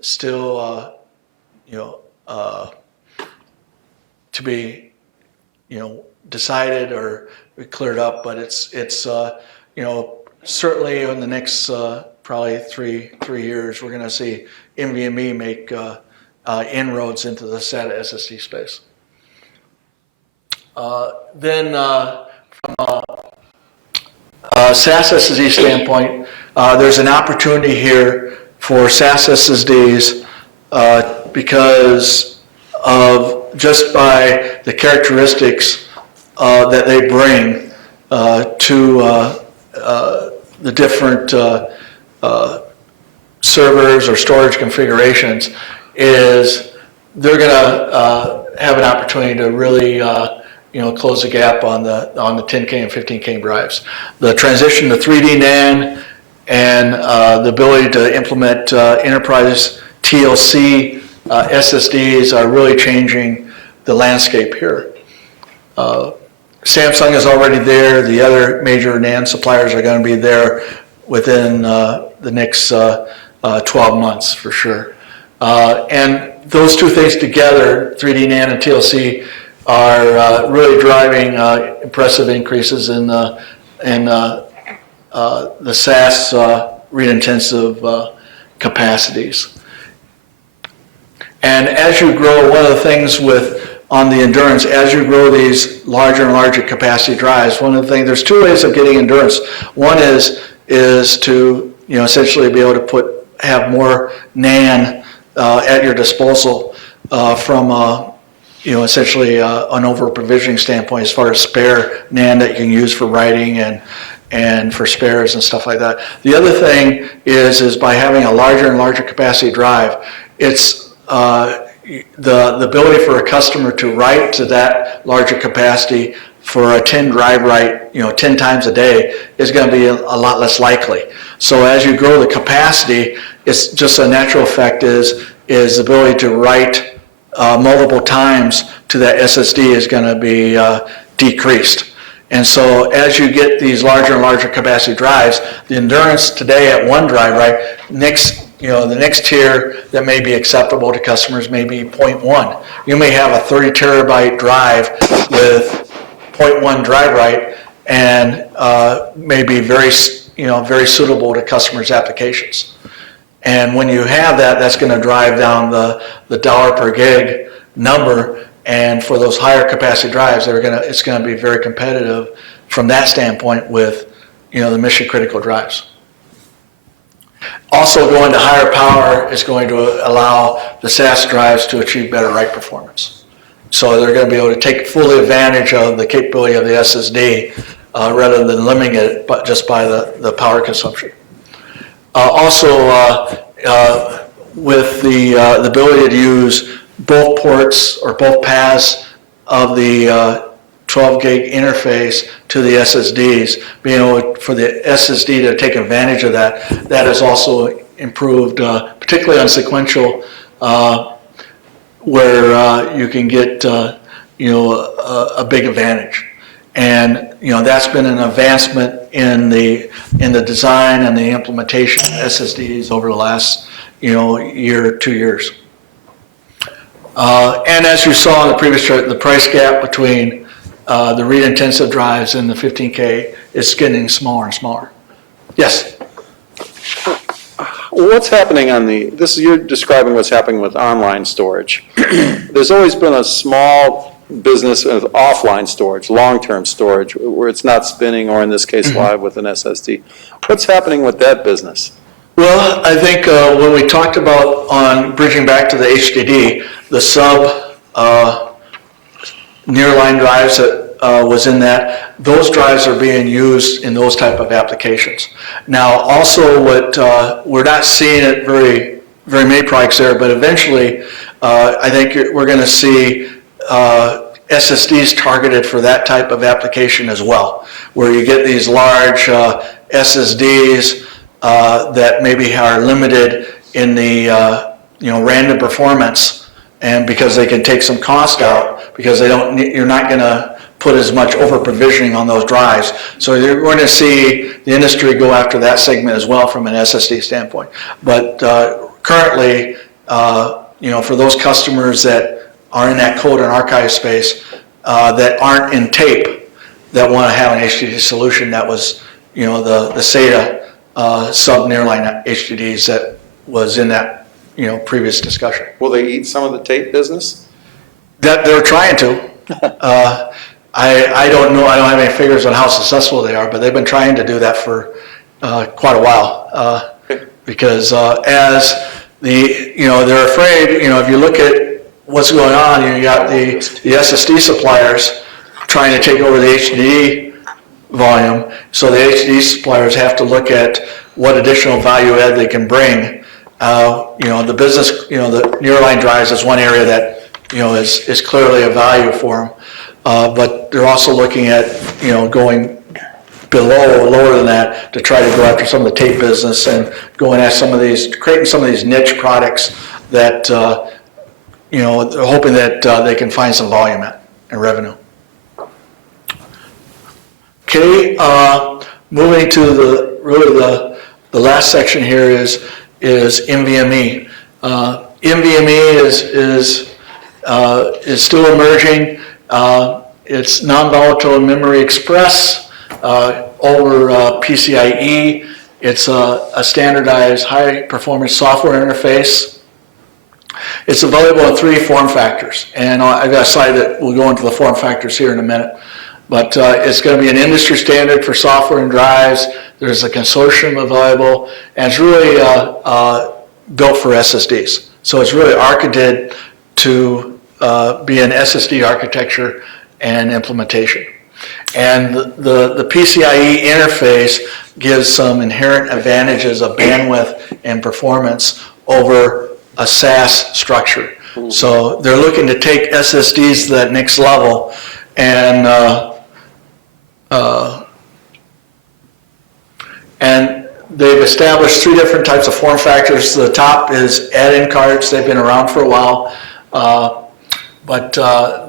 still to be decided or cleared up, but it's certainly in the next probably three years we're going to see NVMe make inroads into the SATA SSD space. Then from a SAS SSD standpoint, there's an opportunity here for SAS SSDs because of just by the characteristics that they bring to the different servers or storage configurations, is they're going to have an opportunity to really close the gap on the 10K and 15K drives. The transition to 3D NAND and the ability to implement enterprise TLC SSDs are really changing the landscape here. Samsung is already there. The other major NAND suppliers are going to be there within the next 12 months for sure. And those two things together, 3D NAND and TLC, are really driving impressive increases in the SAS read-intensive capacities. And as you grow, one of the things on the endurance, as you grow these larger and larger capacity drives, one of the things, there's two ways of getting endurance. One is to essentially be able to have more NAND at your disposal from essentially an over-provisioning standpoint as far as spare NAND that you can use for writing and for spares and stuff like that. The other thing is by having a larger and larger capacity drive, it's the ability for a customer to write to that larger capacity for a 10 drive write, 10 times a day is going to be a lot less likely. So as you grow the capacity, it's just a natural effect is the ability to write multiple times to that SSD is going to be decreased. And so as you get these larger and larger capacity drives, the endurance today at one drive, right, the next tier that may be acceptable to customers may be 0.1. You may have a 30 terabyte drive with 0.1 drive write and may be very suitable to customers' applications. And when you have that, that's going to drive down the dollar per gig number. And for those higher capacity drives, it's going to be very competitive from that standpoint with the mission critical drives. Also, going to higher power is going to allow the SAS drives to achieve better write performance. So they're going to be able to take fully advantage of the capability of the SSD rather than limiting it but just by the power consumption. With the ability to use both ports or both paths of the 12 gig interface to the SSDs, being able for the SSD to take advantage of that, that has also improved, particularly on sequential, where you can get a big advantage. And that's been an advancement in the design and the implementation of SSDs over the last year, 2 years. And as you saw in the previous chart, the price gap between the read-intensive drives and the 15K is getting smaller and smaller. Yes? What's happening on you're describing what's happening with online storage. There's always been a small business of offline storage, long-term storage, where it's not spinning or in this case live with an SSD. What's happening with that business? Well, I think when we talked about on bridging back to the HDD, the nearline drives that was in that, those drives are being used in those type of applications. Now, also what we're not seeing it very many products there, but eventually I think we're going to see SSDs targeted for that type of application as well, where you get these large SSDs that maybe are limited in the random performance, and because they can take some cost out, because you're not going to put as much over provisioning on those drives. So you're going to see the industry go after that segment as well from an SSD standpoint. But currently, for those customers that are in that code and archive space that aren't in tape, that want to have an HDD solution, that was the SATA sub-nearline HDDs that was in that previous discussion. Will they eat some of the tape business? That they're trying to. I don't know. I don't have any figures on how successful they are, but they've been trying to do that for quite a while. Because as they're afraid. If you look at what's going on, you got the SSD suppliers trying to take over the HDD volume. So the HDD suppliers have to look at what additional value add they can bring. The business, the nearline drives is one area that is clearly a value for them. But they're also looking at going lower than that to try to go after some of the tape business and going at creating some of these niche products that they're hoping that they can find some volume and revenue. Okay, moving to the last section here is NVMe. NVMe is still emerging. It's Non-volatile Memory Express over PCIe. It's a standardized high-performance software interface. It's available in 3 form factors, and I've got a slide that will go into the form factors here in a minute. But it's going to be an industry standard for software and drives. There's a consortium available, and it's really built for SSDs. So it's really architected to be an SSD architecture and implementation. And the PCIe interface gives some inherent advantages of bandwidth and performance over a SAS structure. So they're looking to take SSDs to that next level, and they've established 3 different types of form factors. The top is add-in cards. They've been around for a while, but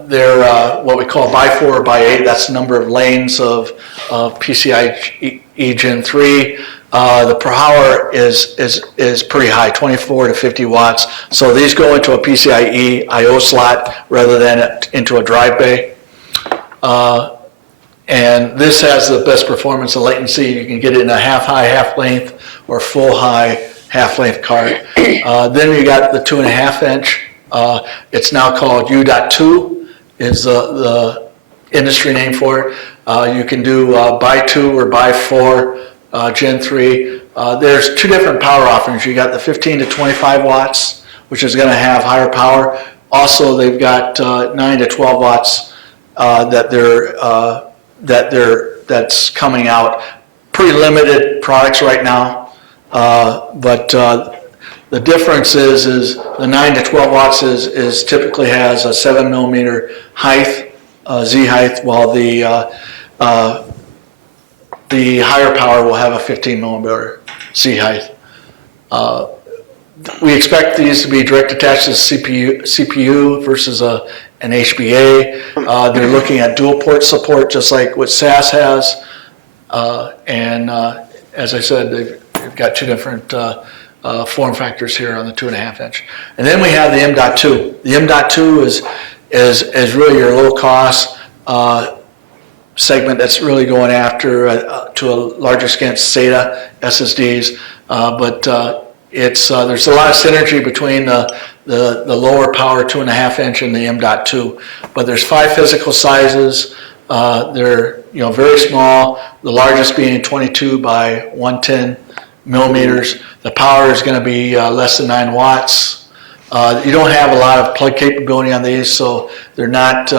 they're what we call by 4 or by 8. That's the number of lanes of PCIe Gen 3. The per hour is pretty high, 24 to 50 watts. So these go into a PCIe I/O slot rather than into a drive bay. And this has the best performance and latency. You can get it in a half-high, half-length, or full-high, half-length card. Then you got the 2.5 inch. It's now called U.2 is the industry name for it. You can do by 2 or by 4 Gen 3. There's 2 different power offerings. You got the 15 to 25 watts, which is going to have higher power. Also, they've got 9 to 12 watts that they're that's coming out. Pretty limited products right now, but the difference is the 9 to 12 watts is typically has a 7 millimeter height, Z height, while the higher power will have a 15 millimeter Z height. We expect these to be direct attached to the CPU versus an HBA. They're looking at dual port support, just like what SAS has. And as I said, they've got two different form factors here on the 2.5 inch. And then we have the M.2. The M.2 is really your low cost segment that's really going after, to a larger extent, SATA SSDs. But there's a lot of synergy between the lower power 2.5 inch and the M.2. But there's 5 physical sizes. They're very small. The largest being 22 by 110 millimeters. The power is going to be less than 9 watts. You don't have a lot of plug capability on these, so they're not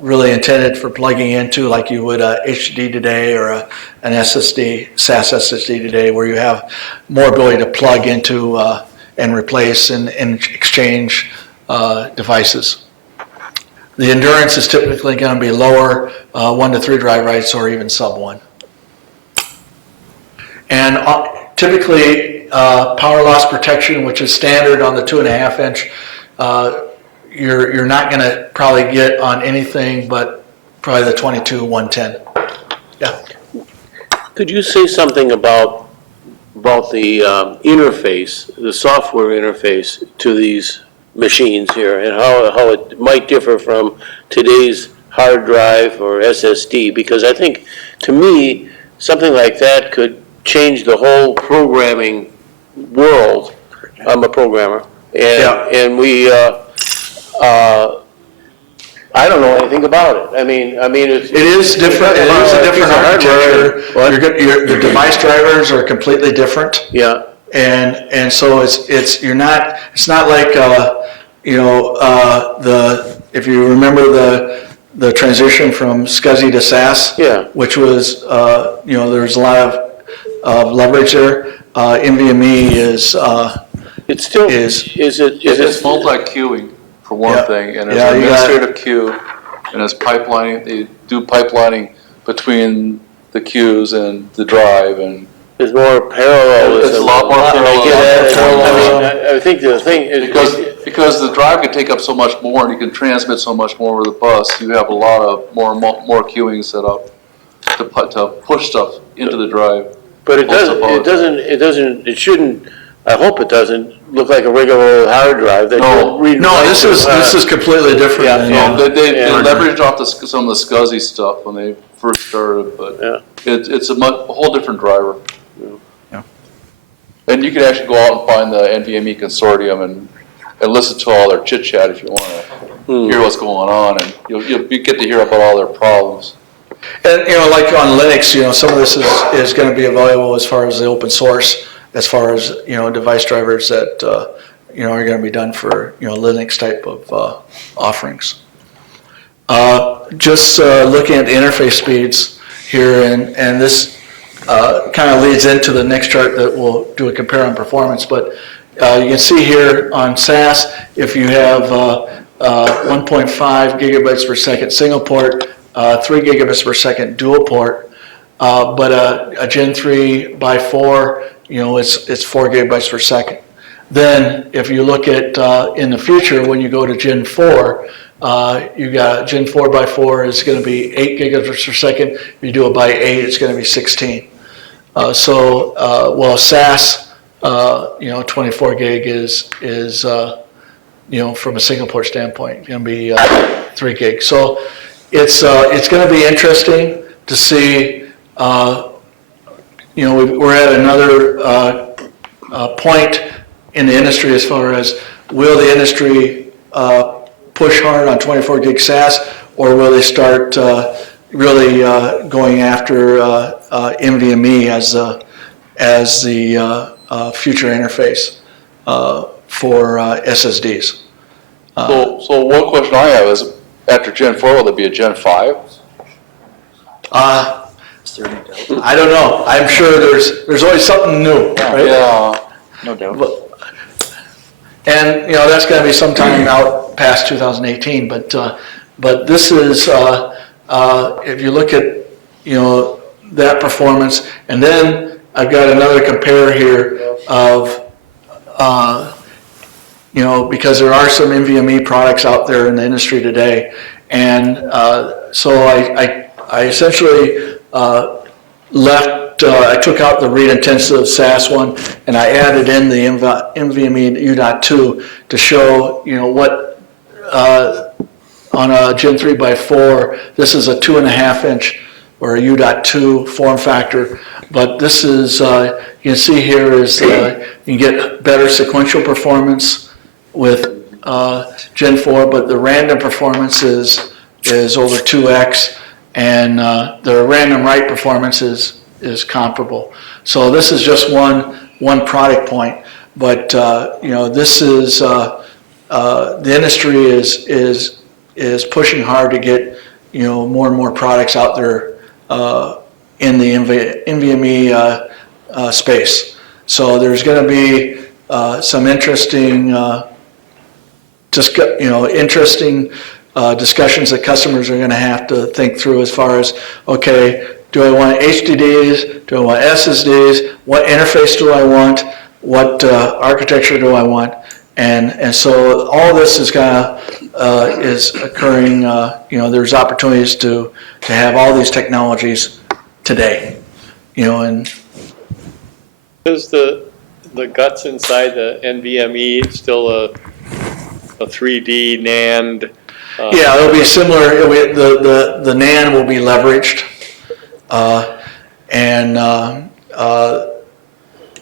really intended for plugging into like you would a HDD today or an SSD, SAS SSD today, where you have more ability to plug into and replace and exchange devices. The endurance is typically going to be lower, 1 to 3 drive writes or even sub 1. And typically, power loss protection, which is standard on the 2.5 inch, you're not going to probably get on anything but probably the 22 110. Yeah. Could you say something about the interface, the software interface to these machines here, and how it might differ from today's hard drive or SSD? Because I think, to me, something like that could change the whole programming world. I'm a programmer, and we I don't know anything about it. I mean, it is different. It is a different architecture. The device drivers are completely different. Yeah. And so it's not like if you remember the transition from SCSI to SAS. Yeah. Which was there's a lot of leverage there. NVMe is. It's still It's multi-queuing for one Yeah. thing, and there's Yeah, an you got- administrative queue, and there's pipelining. They do pipelining between the queues and the drive, and there's more parallelism. It's a lot more I get parallelism. that. I think the thing is because the drive can take up so much more, and you can transmit so much more over the bus. You have a lot of more queuing set up to push stuff into the drive. But it shouldn't, I hope it doesn't look like a regular hard drive. That No. This is completely different. Yeah. than, They leveraged off some of the SCSI stuff when they first started, but it's a whole different driver. Yeah. And you can actually go out and find the NVMe consortium and listen to all their chit chat if you want to hear what's going on, and you'll get to hear about all their problems. And like on Linux, some of this is going to be available as far as the open source, as far as device drivers that are going to be done for Linux type of offerings. Just looking at the interface speeds here, and this kind of leads into the next chart that we'll do a compare on performance. But you can see here on SAS, if you have 1.5 gigabytes per second single port, 3 gigabits per second dual port, but a Gen 3 by 4, it's 4 gigabytes per second. Then if you look at in the future, when you go to Gen 4, you got Gen 4 by 4 is going to be 8 gigabits per second. If you do it by 8, it's going to be 16. Well, SAS, 24 gig is from a single port standpoint, going to be 3 gig. So it's going to be interesting to see. We're at another point in the industry as far as will the industry push hard on 24 gig SAS, or will they start really going after NVMe as the future interface for SSDs? So one question I have is, after Gen 4, will there be a Gen 5? I don't know. I'm sure there's always something new, right? Yeah. No doubt. And, you know, that's gonna be sometime out past 2018, but this is, if you look at, you know, that performance, and then I've got another compare here of, you know, because there are some NVMe products out there in the industry today, and so I essentially I took out the read-intensive SAS one, and I added in the NVMe U.2 to show, you know, what, on a Gen 3x4, this is a 2.5-inch or a U.2 form factor, but this is, you can see here is, you can get better sequential performance with Gen 4, but the random performance is over 2x, and the random write performance is comparable. So this is just one product point, but you know, this is the industry is pushing hard to get, you know, more and more products out there in the NVMe space. So there's going to be some interesting, discussions that customers are going to have to think through as far as, okay, do I want HDDs? Do I want SSDs? What interface do I want? What architecture do I want? And so all this is is occurring. You know, there's opportunities to have all these technologies today. You know, and Is the guts inside the NVMe still a 3D NAND? yeah, it'll be similar. The NAND will be leveraged,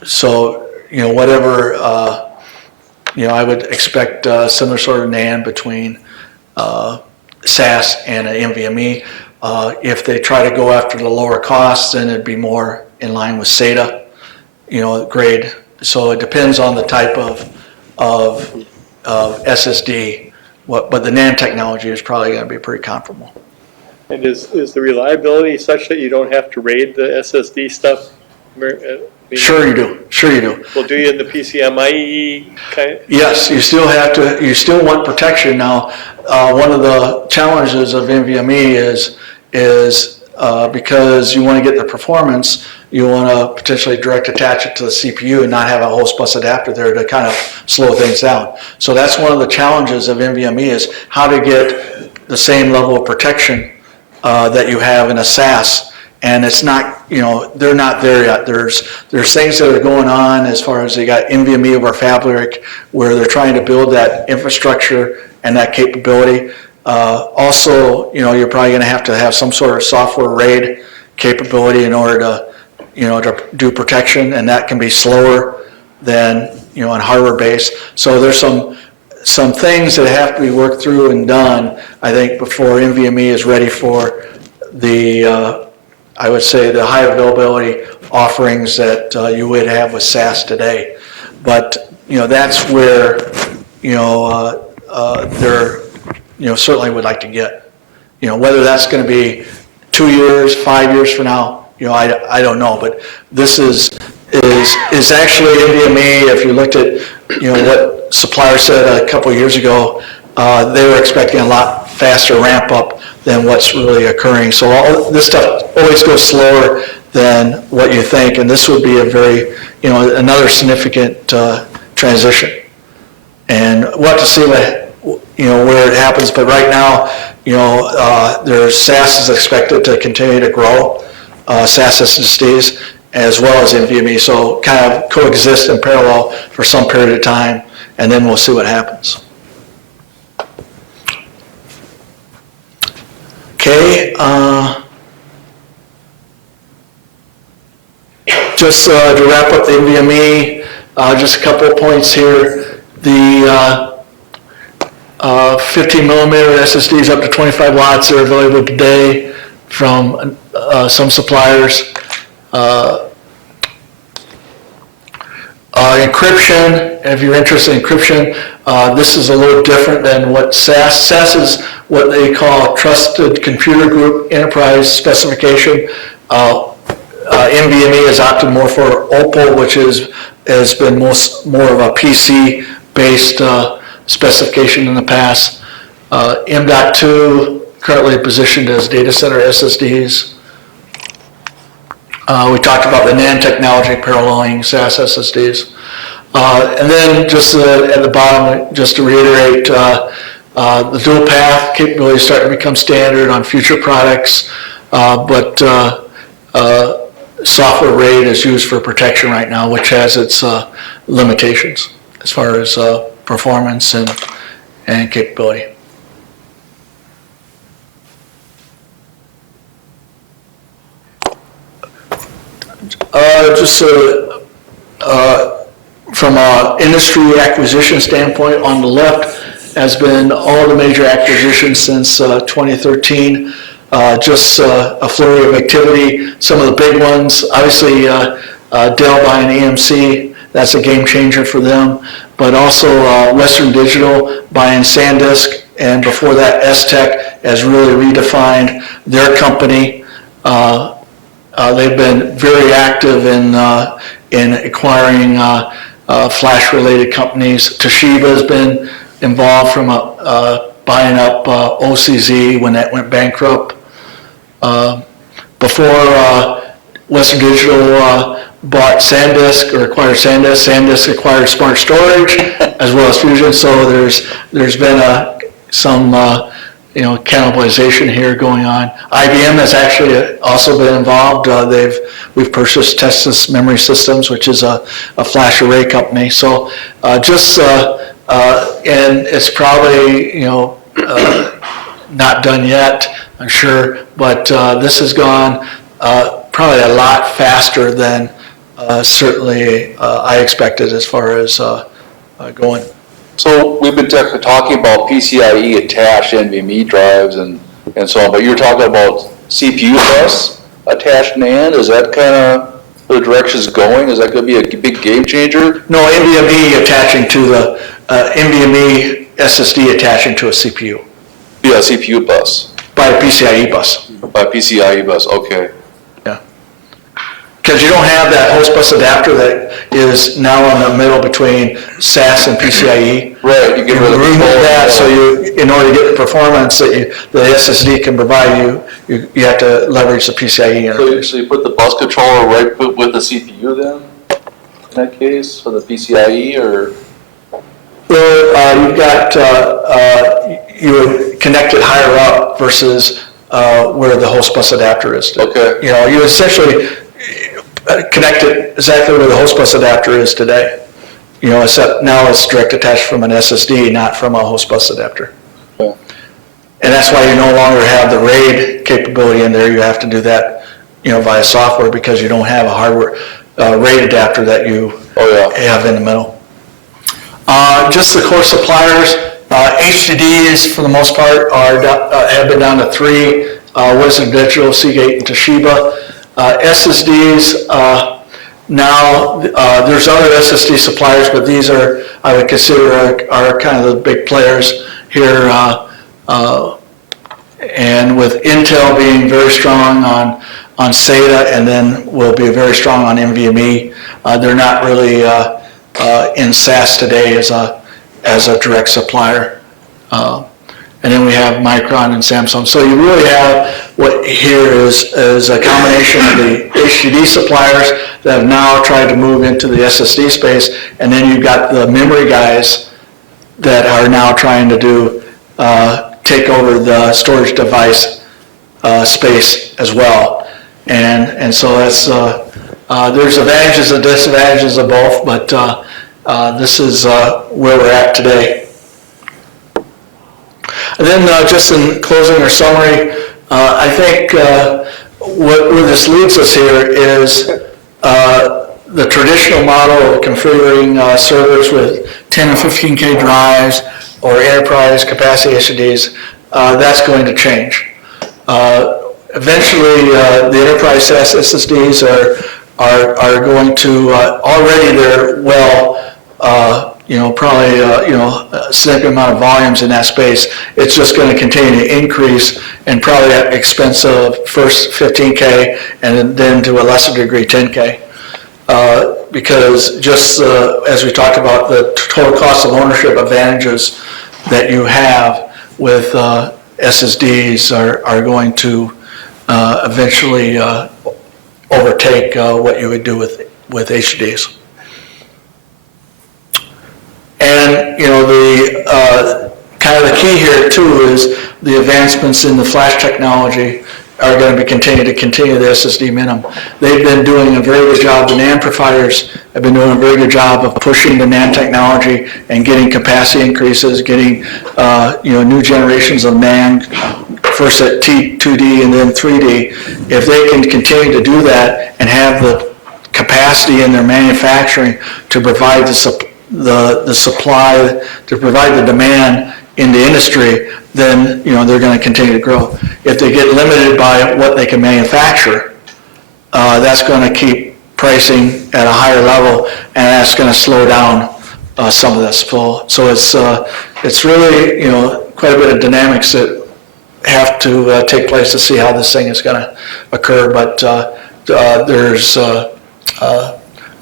so you know, whatever, you know, I would expect similar sort of NAND between SAS and an NVMe. If they try to go after the lower costs, then it'd be more in line with SATA, you know, grade. So it depends on the type of SSD. But the NAND technology is probably going to be pretty comparable. And is the reliability such that you don't have to RAID the SSD stuff? Sure you do. Sure you do. Well, do you in the PCIe kind? Yes, you still have to. You still want protection. Now, one of the challenges of NVMe is because you want to get the performance, you want to potentially direct attach it to the CPU and not have a host bus adapter there to kind of slow things down. So that's one of the challenges of NVMe is how to get the same level of protection that you have in a SAS. And it's not, you know, they're not there yet. There's things that are going on as far as they got NVMe over Fabric where they're trying to build that infrastructure and that capability. Also, you know, you're probably going to have some sort of software RAID capability in order to, you know, to do protection, and that can be slower than, you know, on hardware base. So there's some things that have to be worked through and done, I think, before NVMe is ready for the, I would say, the high availability offerings that you would have with SAS today. But, you know, that's where, you know, they're, you know, certainly would like to get. You know, whether that's going to be 2 years, 5 years from now, you know, I don't know. But this is actually NVMe. If you looked at, you know, what suppliers said a couple of years ago, they were expecting a lot faster ramp up than what's really occurring. So all this stuff always goes slower than what you think, and this would be a very, you know, another significant transition. And we'll have to see what, you know, where it happens. But right now, you know, there's SAS is expected to continue to grow, SAS SSDs as well as NVMe. So kind of coexist in parallel for some period of time, and then we'll see what happens. Okay. Just to wrap up the NVMe, just a couple of points here. The 15 millimeter SSDs up to 25 watts are available today from some suppliers. Encryption, if you're interested in encryption, this is a little different than what SAS. SAS is what they call Trusted Computer Group Enterprise Specification, NVMe has opted more for Opal, which has been more of a PC-based specification in the past. M.2 currently positioned as data center SSDs. We talked about the NAND technology paralleling SAS SSDs. And then just at the bottom, just to reiterate, the dual path capability is starting to become standard on future products, but software RAID is used for protection right now, which has its limitations as far as performance and capability. Just from an industry acquisition standpoint, on the left has been all the major acquisitions since 2013. Just a flurry of activity. Some of the big ones, obviously Dell buying EMC, that's a game changer for them. But also Western Digital buying SanDisk, and before that S-Tech has really redefined their company. They've been very active in acquiring flash-related companies. Toshiba has been involved from buying up OCZ when that went bankrupt. Before Western Digital bought SanDisk or acquired SanDisk, SanDisk acquired Smart Storage as well as Fusion. So there's been some cannibalization here going on. IBM has actually also been involved. We've purchased Texas Memory Systems, which is a flash array company. So and it's probably not done yet, I'm sure, but this has gone probably a lot faster than certainly I expected as far as going. So we've been talking about PCIe attached NVMe drives and so on, but you're talking about CPU bus attached NAND. Is that kind of the direction it's going? Is that going to be a big game changer? No, NVMe attaching to the NVMe SSD attaching to a CPU. Yeah, CPU bus. By a PCIe bus. By PCIe bus, okay. Yeah. Because you don't have that host bus adapter that is now in the middle between SAS and PCIe. Right, you get rid of remove that, so in order to get the performance that the SSD can provide you have to leverage the PCIe interface. So you put the bus controller right with the CPU then, in that case, for the PCIe, or? Well, you've got, you would connect it higher up versus where the host bus adapter is. Okay. You essentially connect it exactly where the host bus adapter is today. Except now it's direct attached from an SSD, not from a host bus adapter. Okay. And that's why you no longer have the RAID capability in there. You have to do that, via software, because you don't have a hardware RAID adapter that you have in the middle. Just the core suppliers, HDDs for the most part have been down to 3, Western Digital, Seagate, and Toshiba. SSDs, now there's other SSD suppliers, but these are, I would consider, are kind of the big players here. And with Intel being very strong on SATA, and then will be very strong on NVMe, they're not really in SAS today as a direct supplier. And then we have Micron and Samsung. So you really have what here is a combination of the HDD suppliers that have now tried to move into the SSD space, and then you've got the memory guys that are now trying to take over the storage device space as well. And so that's there's advantages and disadvantages of both, but this is where we're at today. And then just in closing or summary, I think where this leads us here is the traditional model of configuring servers with 10 and 15K drives or enterprise capacity SSDs, that's going to change. Eventually, the enterprise SAS SSDs are going to, already they're well probably, a significant amount of volumes in that space. It's just going to continue to increase, and probably at the expense of first 15K and then to a lesser degree 10K. Because just as we talked about, the total cost of ownership advantages that you have with SSDs are going to eventually overtake what you would do with HDDs. And the kind of the key here too is the advancements in the flash technology are going to continue the SSD minimum. They've been doing a very good job. The NAND providers have been doing a very good job of pushing the NAND technology and getting capacity increases, getting new generations of NAND, first at 2D and then 3D. If they can continue to do that and have the capacity in their manufacturing to provide the supply, to provide the demand in the industry, then they're going to continue to grow. If they get limited by what they can manufacture, that's going to keep pricing at a higher level, and that's going to slow down some of this flow. So it's really quite a bit of dynamics that have to take place to see how this thing is going to occur. But there's a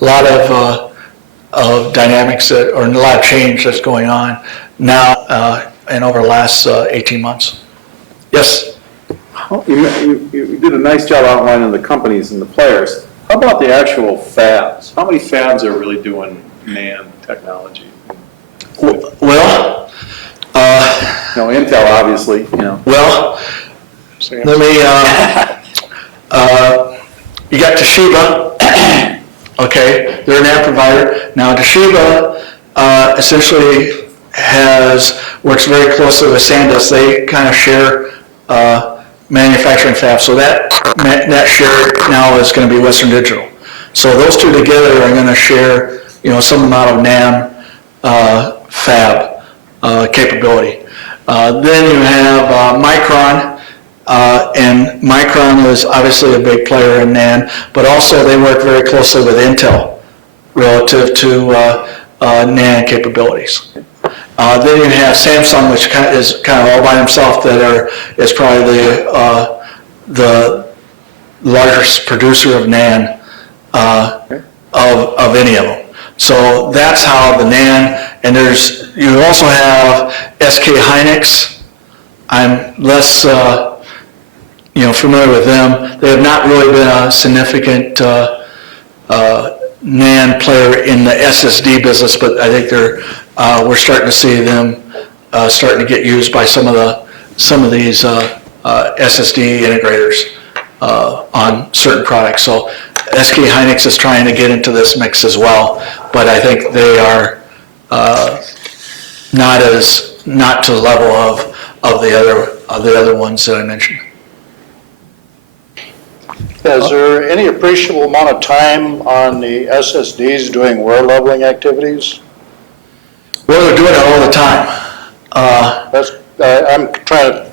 lot of dynamics or a lot of change that's going on now and over the last 18 months. Yes? You did a nice job outlining the companies and the players. How about the actual fabs? How many fabs are really doing NAND technology? Well, Intel, obviously, Well, let me, you got Toshiba, okay, they're an app provider. Now Toshiba essentially works very closely with SanDisk. They kind of share manufacturing fab, so that share now is going to be Western Digital. So those two together are going to share, some amount of NAND fab capability. Then you have Micron, and Micron is obviously a big player in NAND, but also they work very closely with Intel relative to NAND capabilities. Then you have Samsung, which is kind of all by himself, is probably the largest producer of NAND of any of them. So that's how the NAND, and you also have SK Hynix. I'm less familiar with them. They have not really been a significant NAND player in the SSD business, but I think we're starting to see them starting to get used by some of these SSD integrators on certain products. So SK Hynix is trying to get into this mix as well, but I think they are not to the level of the other ones that I mentioned. Is there any appreciable amount of time on the SSDs doing wear leveling activities? Well, they're doing it all the time. I'm trying to,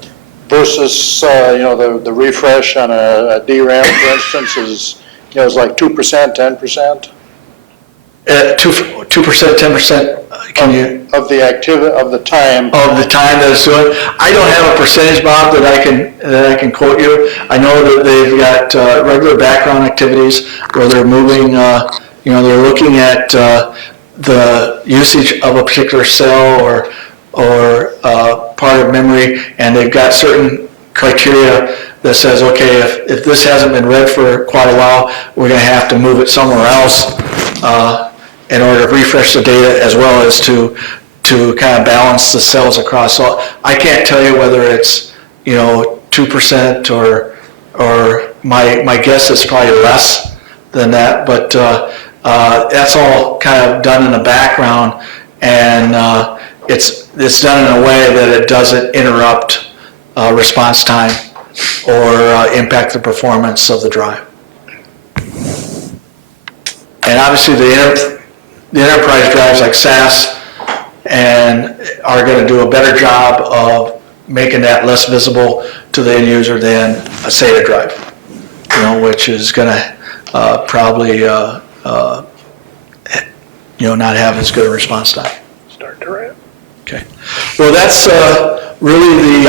versus, the refresh on a DRAM, for instance, is like 2%, 10%? 2%, 10%, can you? Of the activity, of the time. Of the time that it's doing. I don't have a percentage, Bob, that I can quote you. I know that they've got regular background activities where they're moving, they're looking at the usage of a particular cell or part of memory, and they've got certain criteria that says, okay, if this hasn't been read for quite a while, we're going to have to move it somewhere else in order to refresh the data, as well as to kind of balance the cells across. So I can't tell you whether it's 2% or my guess is probably less than that, but that's all kind of done in the background, and it's done in a way that it doesn't interrupt response time or impact the performance of the drive. And obviously the enterprise drives like SAS and are going to do a better job of making that less visible to the end user than a SATA drive, which is going to probably not have as good a response time. Okay. Well, that's really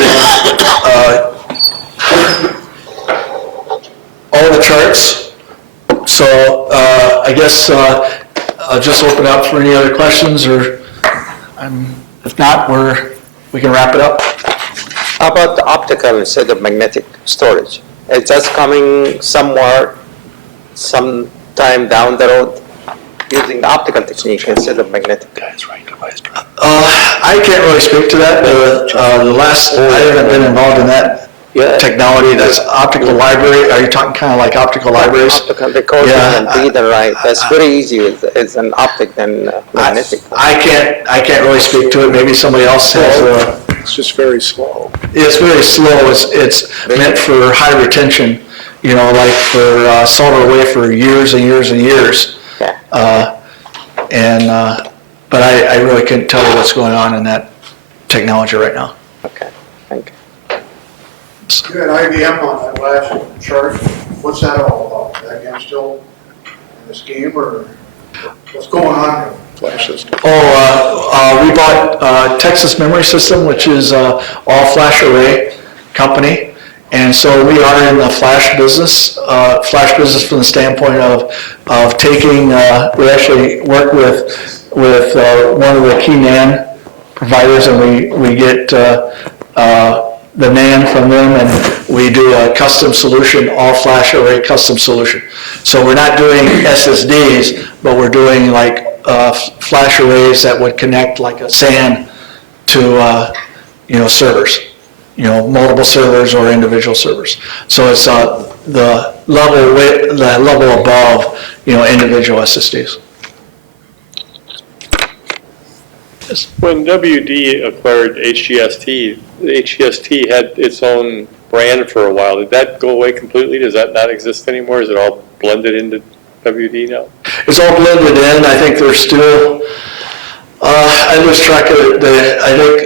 all the charts. So I guess I'll just open up for any other questions, or if not, we can wrap it up. How about the optical instead of magnetic storage? Is that coming somewhere, sometime down the road, using the optical technique instead of magnetic? I can't really speak to that. I haven't been involved in that technology. That's optical library. Are you talking kind of like optical libraries? Optical recording and read and write. That's very easy. It's an optic than magnetic. I can't really speak to it. Maybe somebody else has. It's just very slow. It's very slow. It's meant for high retention. Like for solder away for years and years and years. Yeah. But I really couldn't tell you what's going on in that technology right now. Okay, thank you. You had IBM on that last chart. What's that all about? Is IBM still in this game, or what's going on there? Flash system. We bought Texas Memory System, which is all flash array company. And so we are in the flash business from the standpoint of taking, we actually work with one of the key NAND providers, and we get the NAND from them, and we do a custom solution, all flash array custom solution. So we're not doing SSDs, but we're doing like flash arrays that would connect like a SAN to servers, multiple servers or individual servers. So it's the level above individual SSDs. When WD acquired HGST, HGST had its own brand for a while. Did that go away completely? Does that not exist anymore? Is it all blended into WD now? It's all blended in. I think there's still, I lose track of it.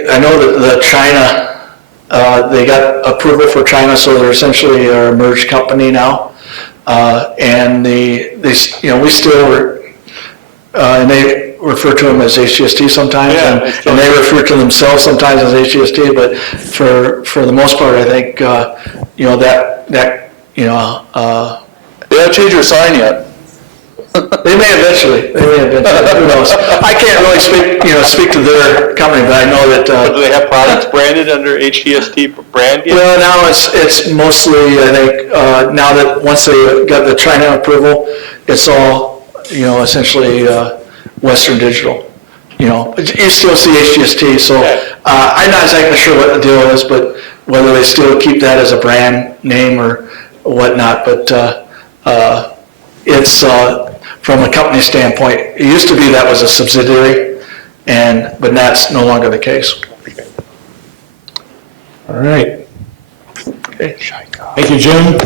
I know that the China, they got approval for China, so they're essentially a merged company now. And we still, and they refer to them as HGST sometimes, and they refer to themselves sometimes as HGST, but for the most part, I think, They haven't changed your sign yet. They may eventually, who knows? I can't really speak to their company, but I know that. Do they have products branded under HGST brand yet? Well, now it's mostly, I think, now that once they got the China approval, it's all, essentially Western Digital. You still see HGST, so I'm not exactly sure what the deal is, but whether they still keep that as a brand name or whatnot, but it's, from a company standpoint, it used to be that was a subsidiary, but that's no longer the case. All right. Okay. Thank you, Jim.